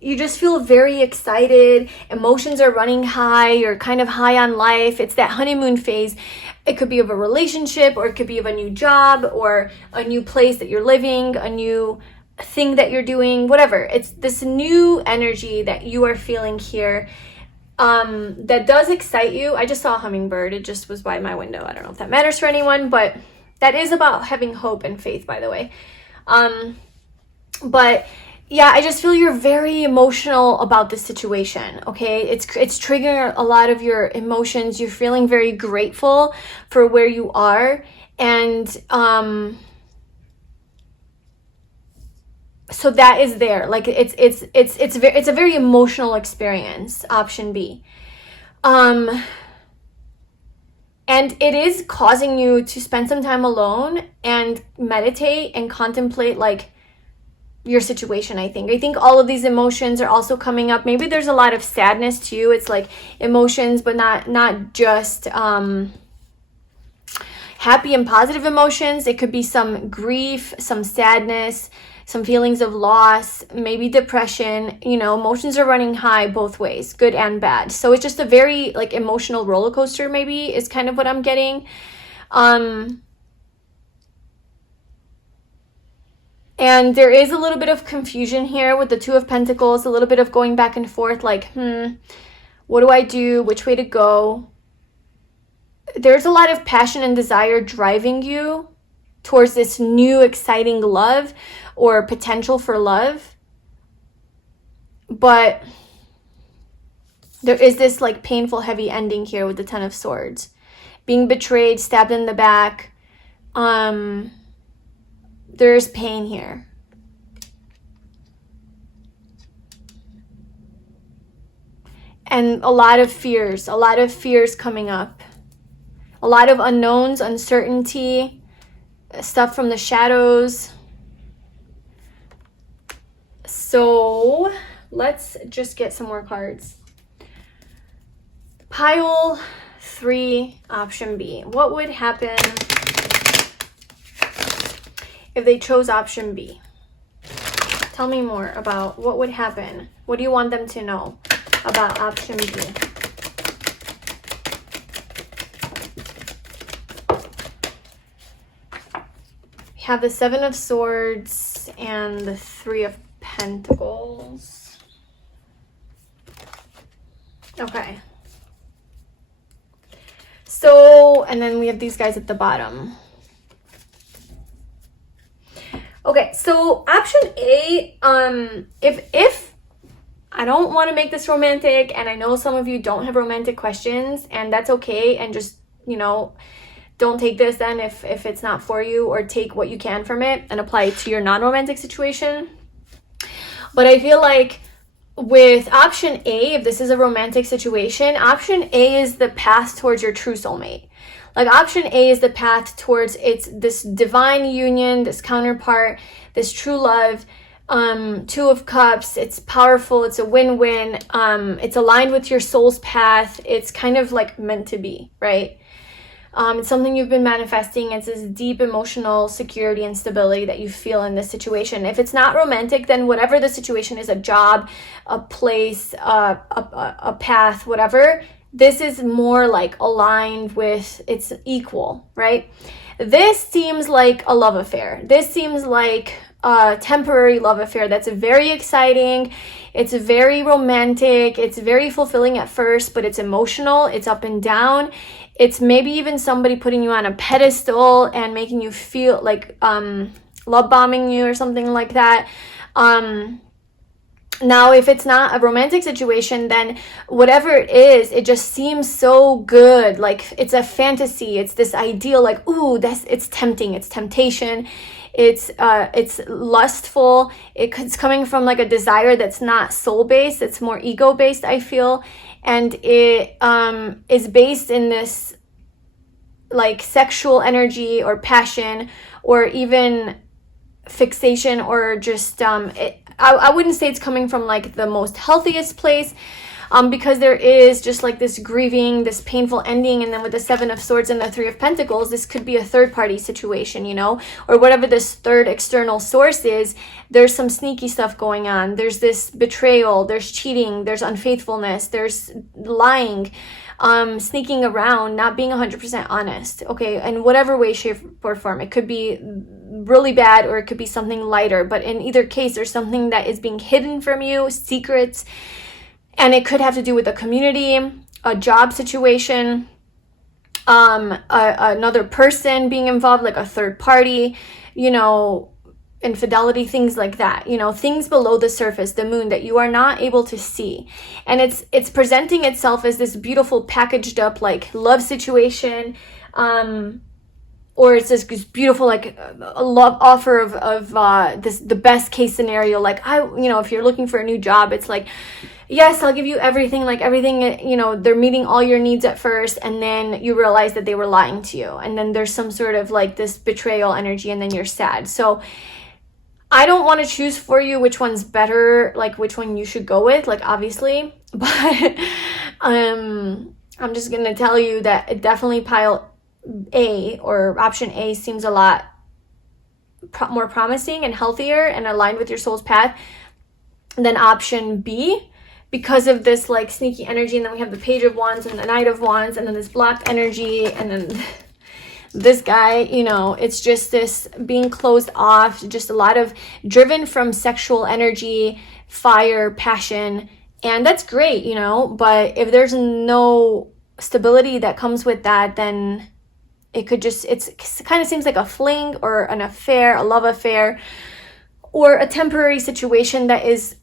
you just feel very excited. Emotions are running high. You're kind of high on life. It's that honeymoon phase. It could be of a relationship, or it could be of a new job or a new place that you're living, a new thing that you're doing, whatever. It's this new energy that you are feeling here that does excite you. I just saw a hummingbird. It just was by my window. I don't know if that matters for anyone, but that is about having hope and faith, by the way. But yeah, I just feel you're very emotional about this situation, okay? It's triggering a lot of your emotions. You're feeling very grateful for where you are, and so that is there. Like it's a very emotional experience, option B. And it is causing you to spend some time alone and meditate and contemplate like your situation. I think all of these emotions are also coming up. Maybe there's a lot of sadness too. It's like emotions, but not just happy and positive emotions. It could be some grief, some sadness, some feelings of loss, maybe depression. You know, emotions are running high both ways, good and bad. So it's just a very like emotional roller coaster, maybe, is kind of what I'm getting. And there is a little bit of confusion here with the Two of Pentacles, a little bit of going back and forth, like, what do I do? Which way to go? There's a lot of passion and desire driving you towards this new exciting love or potential for love. But there is this like painful, heavy ending here with the Ten of Swords. Being betrayed, stabbed in the back. There's pain here. And a lot of fears coming up. A lot of unknowns, uncertainty, stuff from the shadows. So let's just get some more cards. Pile 3, option B. What would happen if they chose option B? Tell me more about what would happen. What do you want them to know about option B? We have the Seven of Swords and the Three of Pentacles. Okay. So, and then we have these guys at the bottom. Okay, so option A, if I don't want to make this romantic, and I know some of you don't have romantic questions, and that's okay, and just, you know, don't take this then if it's not for you, or take what you can from it and apply it to your non-romantic situation. But I feel like with option A, if this is a romantic situation, option A is the path towards your true soulmate. Like option A is the path towards this divine union, this counterpart, this true love. Two of Cups, it's powerful, it's a win-win, it's aligned with your soul's path, it's kind of like meant to be, right? It's something you've been manifesting. It's this deep emotional security and stability that you feel in this situation. If it's not romantic, then whatever the situation is, a job, a place, a path, whatever, this is more like aligned with, it's equal, right? This seems like a love affair. This seems like a temporary love affair that's very exciting. It's very romantic. It's very fulfilling at first, but it's emotional. It's up and down. It's maybe even somebody putting you on a pedestal and making you feel like love bombing you or something like that. Now, if it's not a romantic situation, then whatever it is, it just seems so good. Like it's a fantasy. It's this ideal, like, ooh, it's tempting. It's temptation. It's lustful. It's coming from like a desire that's not soul-based. It's more ego-based, I feel. And it is based in this like sexual energy or passion or even fixation, or just I wouldn't say it's coming from like the most healthiest place, because there is just like this grieving, this painful ending. And then with the Seven of Swords and the Three of Pentacles, this could be a third party situation, you know, or whatever this third external source is. There's some sneaky stuff going on. There's this betrayal, there's cheating, there's unfaithfulness, there's lying, sneaking around, not being 100% honest, okay, in whatever way, shape, or form. It could be really bad, or it could be something lighter, but in either case, there's something that is being hidden from you, secrets, and it could have to do with a community, a job situation, another person being involved, like a third party, you know. infidelity, things like that, you know, things below the surface, the moon, that you are not able to see. And it's presenting itself as this beautiful packaged up like love situation, or it's this beautiful like a love offer of the best case scenario, like you know, if you're looking for a new job, it's like, yes, I'll give you everything, like everything, you know, they're meeting all your needs at first, and then you realize that they were lying to you, and then there's some sort of like this betrayal energy, and then you're sad. So I don't want to choose for you which one's better, like which one you should go with, like obviously, but I'm just gonna tell you that definitely pile A, or option A, seems a lot more promising and healthier and aligned with your soul's path than option B, because of this like sneaky energy. And then we have the Page of Wands and the Knight of Wands, and then this blocked energy, and then this guy, you know, it's just this being closed off, just a lot of driven from sexual energy, fire, passion, and that's great, you know, but if there's no stability that comes with that, then it could just, it kind of seems like a fling or an affair, a love affair, or a temporary situation that is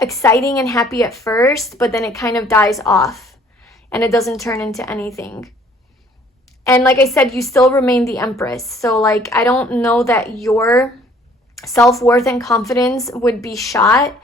exciting and happy at first, but then it kind of dies off and it doesn't turn into anything. And like I said, you still remain the Empress. So like, I don't know that your self-worth and confidence would be shot,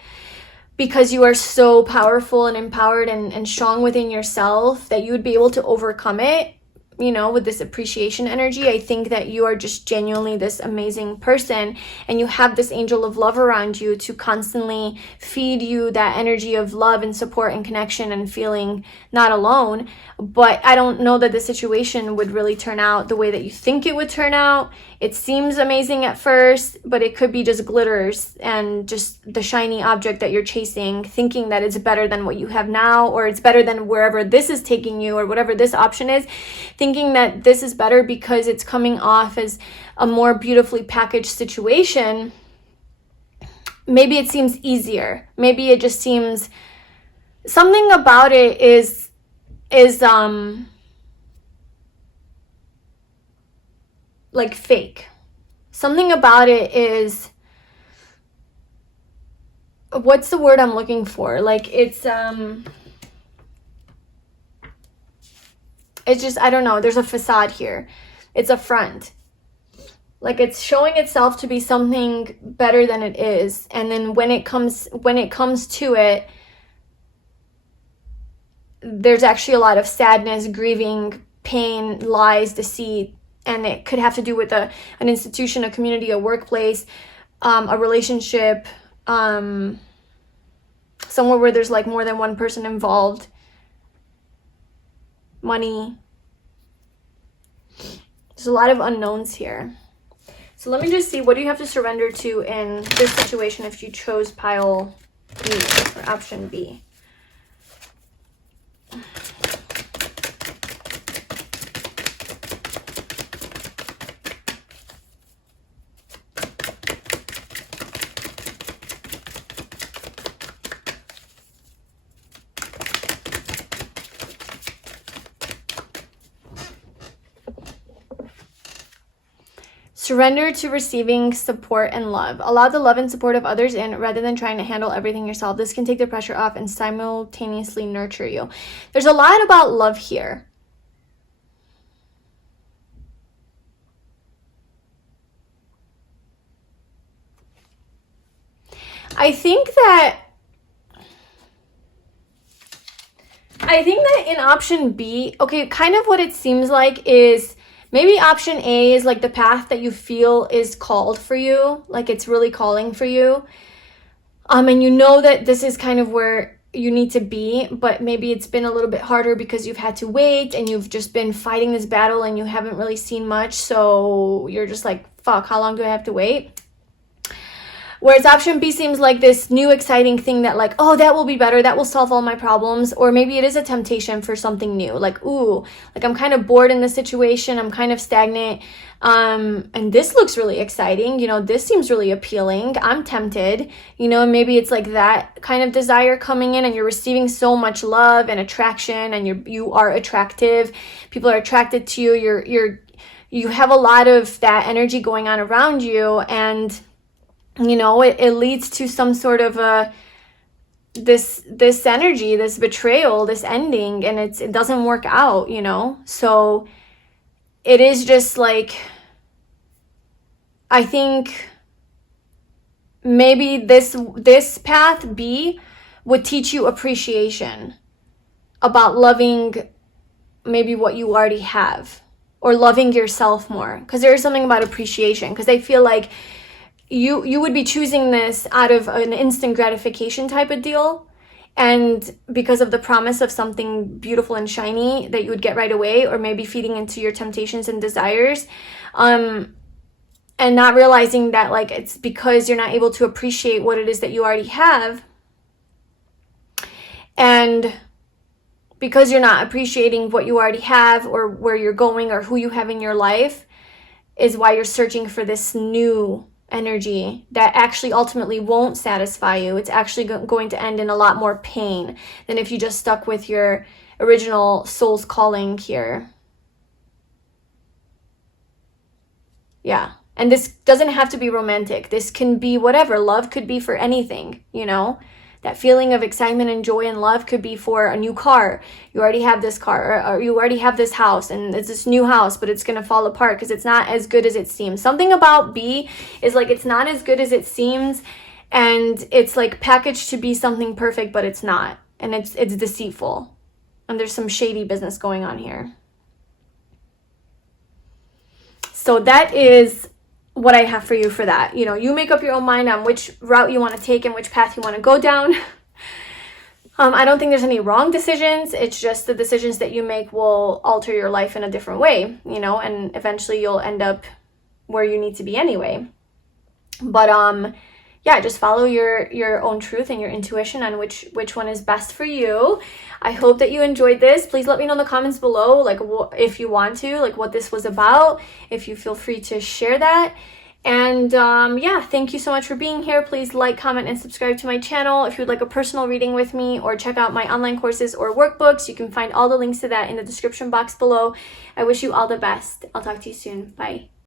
because you are so powerful and empowered and strong within yourself that you would be able to overcome it, you know, with this appreciation energy. I think that you are just genuinely this amazing person, and you have this angel of love around you to constantly feed you that energy of love and support and connection and feeling not alone. But I don't know that the situation would really turn out the way that you think it would turn out. It seems amazing at first, but it could be just glitters and just the shiny object that you're chasing, thinking that it's better than what you have now, or it's better than wherever this is taking you, or whatever this option is, thinking that this is better because it's coming off as a more beautifully packaged situation. Maybe it seems easier. Maybe it just seems, something about it is like fake. Something about it is, what's the word I'm looking for? Like it's just, I don't know, there's a facade here. It's a front. Like it's showing itself to be something better than it is. And then when it comes to it, there's actually a lot of sadness, grieving, pain, lies, deceit, and it could have to do with an institution, a community, a workplace, a relationship, somewhere where there's like more than one person involved, money. There's a lot of unknowns here. So let me just see, what do you have to surrender to in this situation if you chose pile B, or option B? Surrender to receiving support and love. Allow the love and support of others in rather than trying to handle everything yourself. This can take the pressure off and simultaneously nurture you. There's a lot about love here. I think that in option B, okay, kind of what it seems like is maybe option A is like the path that you feel is called for you, like it's really calling for you. And you know that this is kind of where you need to be, but maybe it's been a little bit harder because you've had to wait and you've just been fighting this battle and you haven't really seen much. So you're just like, fuck, how long do I have to wait? Whereas option B seems like this new exciting thing that like, oh, that will be better, that will solve all my problems. Or maybe it is a temptation for something new. Like, ooh, like I'm kind of bored in this situation, I'm kind of stagnant. And this looks really exciting. You know, this seems really appealing. I'm tempted, you know, and maybe it's like that kind of desire coming in and you're receiving so much love and attraction and you are attractive. People are attracted to you. You have a lot of that energy going on around you, and you know, it leads to some sort of a this energy, this betrayal, this ending, and it doesn't work out, you know. So it is just like, I think maybe this path B would teach you appreciation about loving maybe what you already have, or loving yourself more, because there is something about appreciation, because I feel like you would be choosing this out of an instant gratification type of deal, and because of the promise of something beautiful and shiny that you would get right away, or maybe feeding into your temptations and desires, and not realizing that like it's because you're not able to appreciate what it is that you already have, and because you're not appreciating what you already have, or where you're going, or who you have in your life, is why you're searching for this new energy that actually ultimately won't satisfy you. It's actually going to end in a lot more pain than if you just stuck with your original soul's calling here. Yeah. And this doesn't have to be romantic. This can be whatever. Love could be for anything, you know? That feeling of excitement and joy and love could be for a new car. You already have this car, or you already have this house, and it's this new house, but it's going to fall apart because it's not as good as it seems. Something about B is like, it's not as good as it seems, and it's like packaged to be something perfect, but it's not. And it's deceitful. And there's some shady business going on here. So that is what I have for you for that. You know, you make up your own mind on which route you want to take and which path you want to go down. I don't think there's any wrong decisions. It's just the decisions that you make will alter your life in a different way, you know, and eventually you'll end up where you need to be anyway. But yeah, just follow your own truth and your intuition on which one is best for you. I hope that you enjoyed this. Please let me know in the comments below, like, if you want to, like, what this was about, if you feel free to share that. And yeah, thank you so much for being here. Please like, comment, and subscribe to my channel. If you would like a personal reading with me, or check out my online courses or workbooks, you can find all the links to that in the description box below. I wish you all the best. I'll talk to you soon. Bye.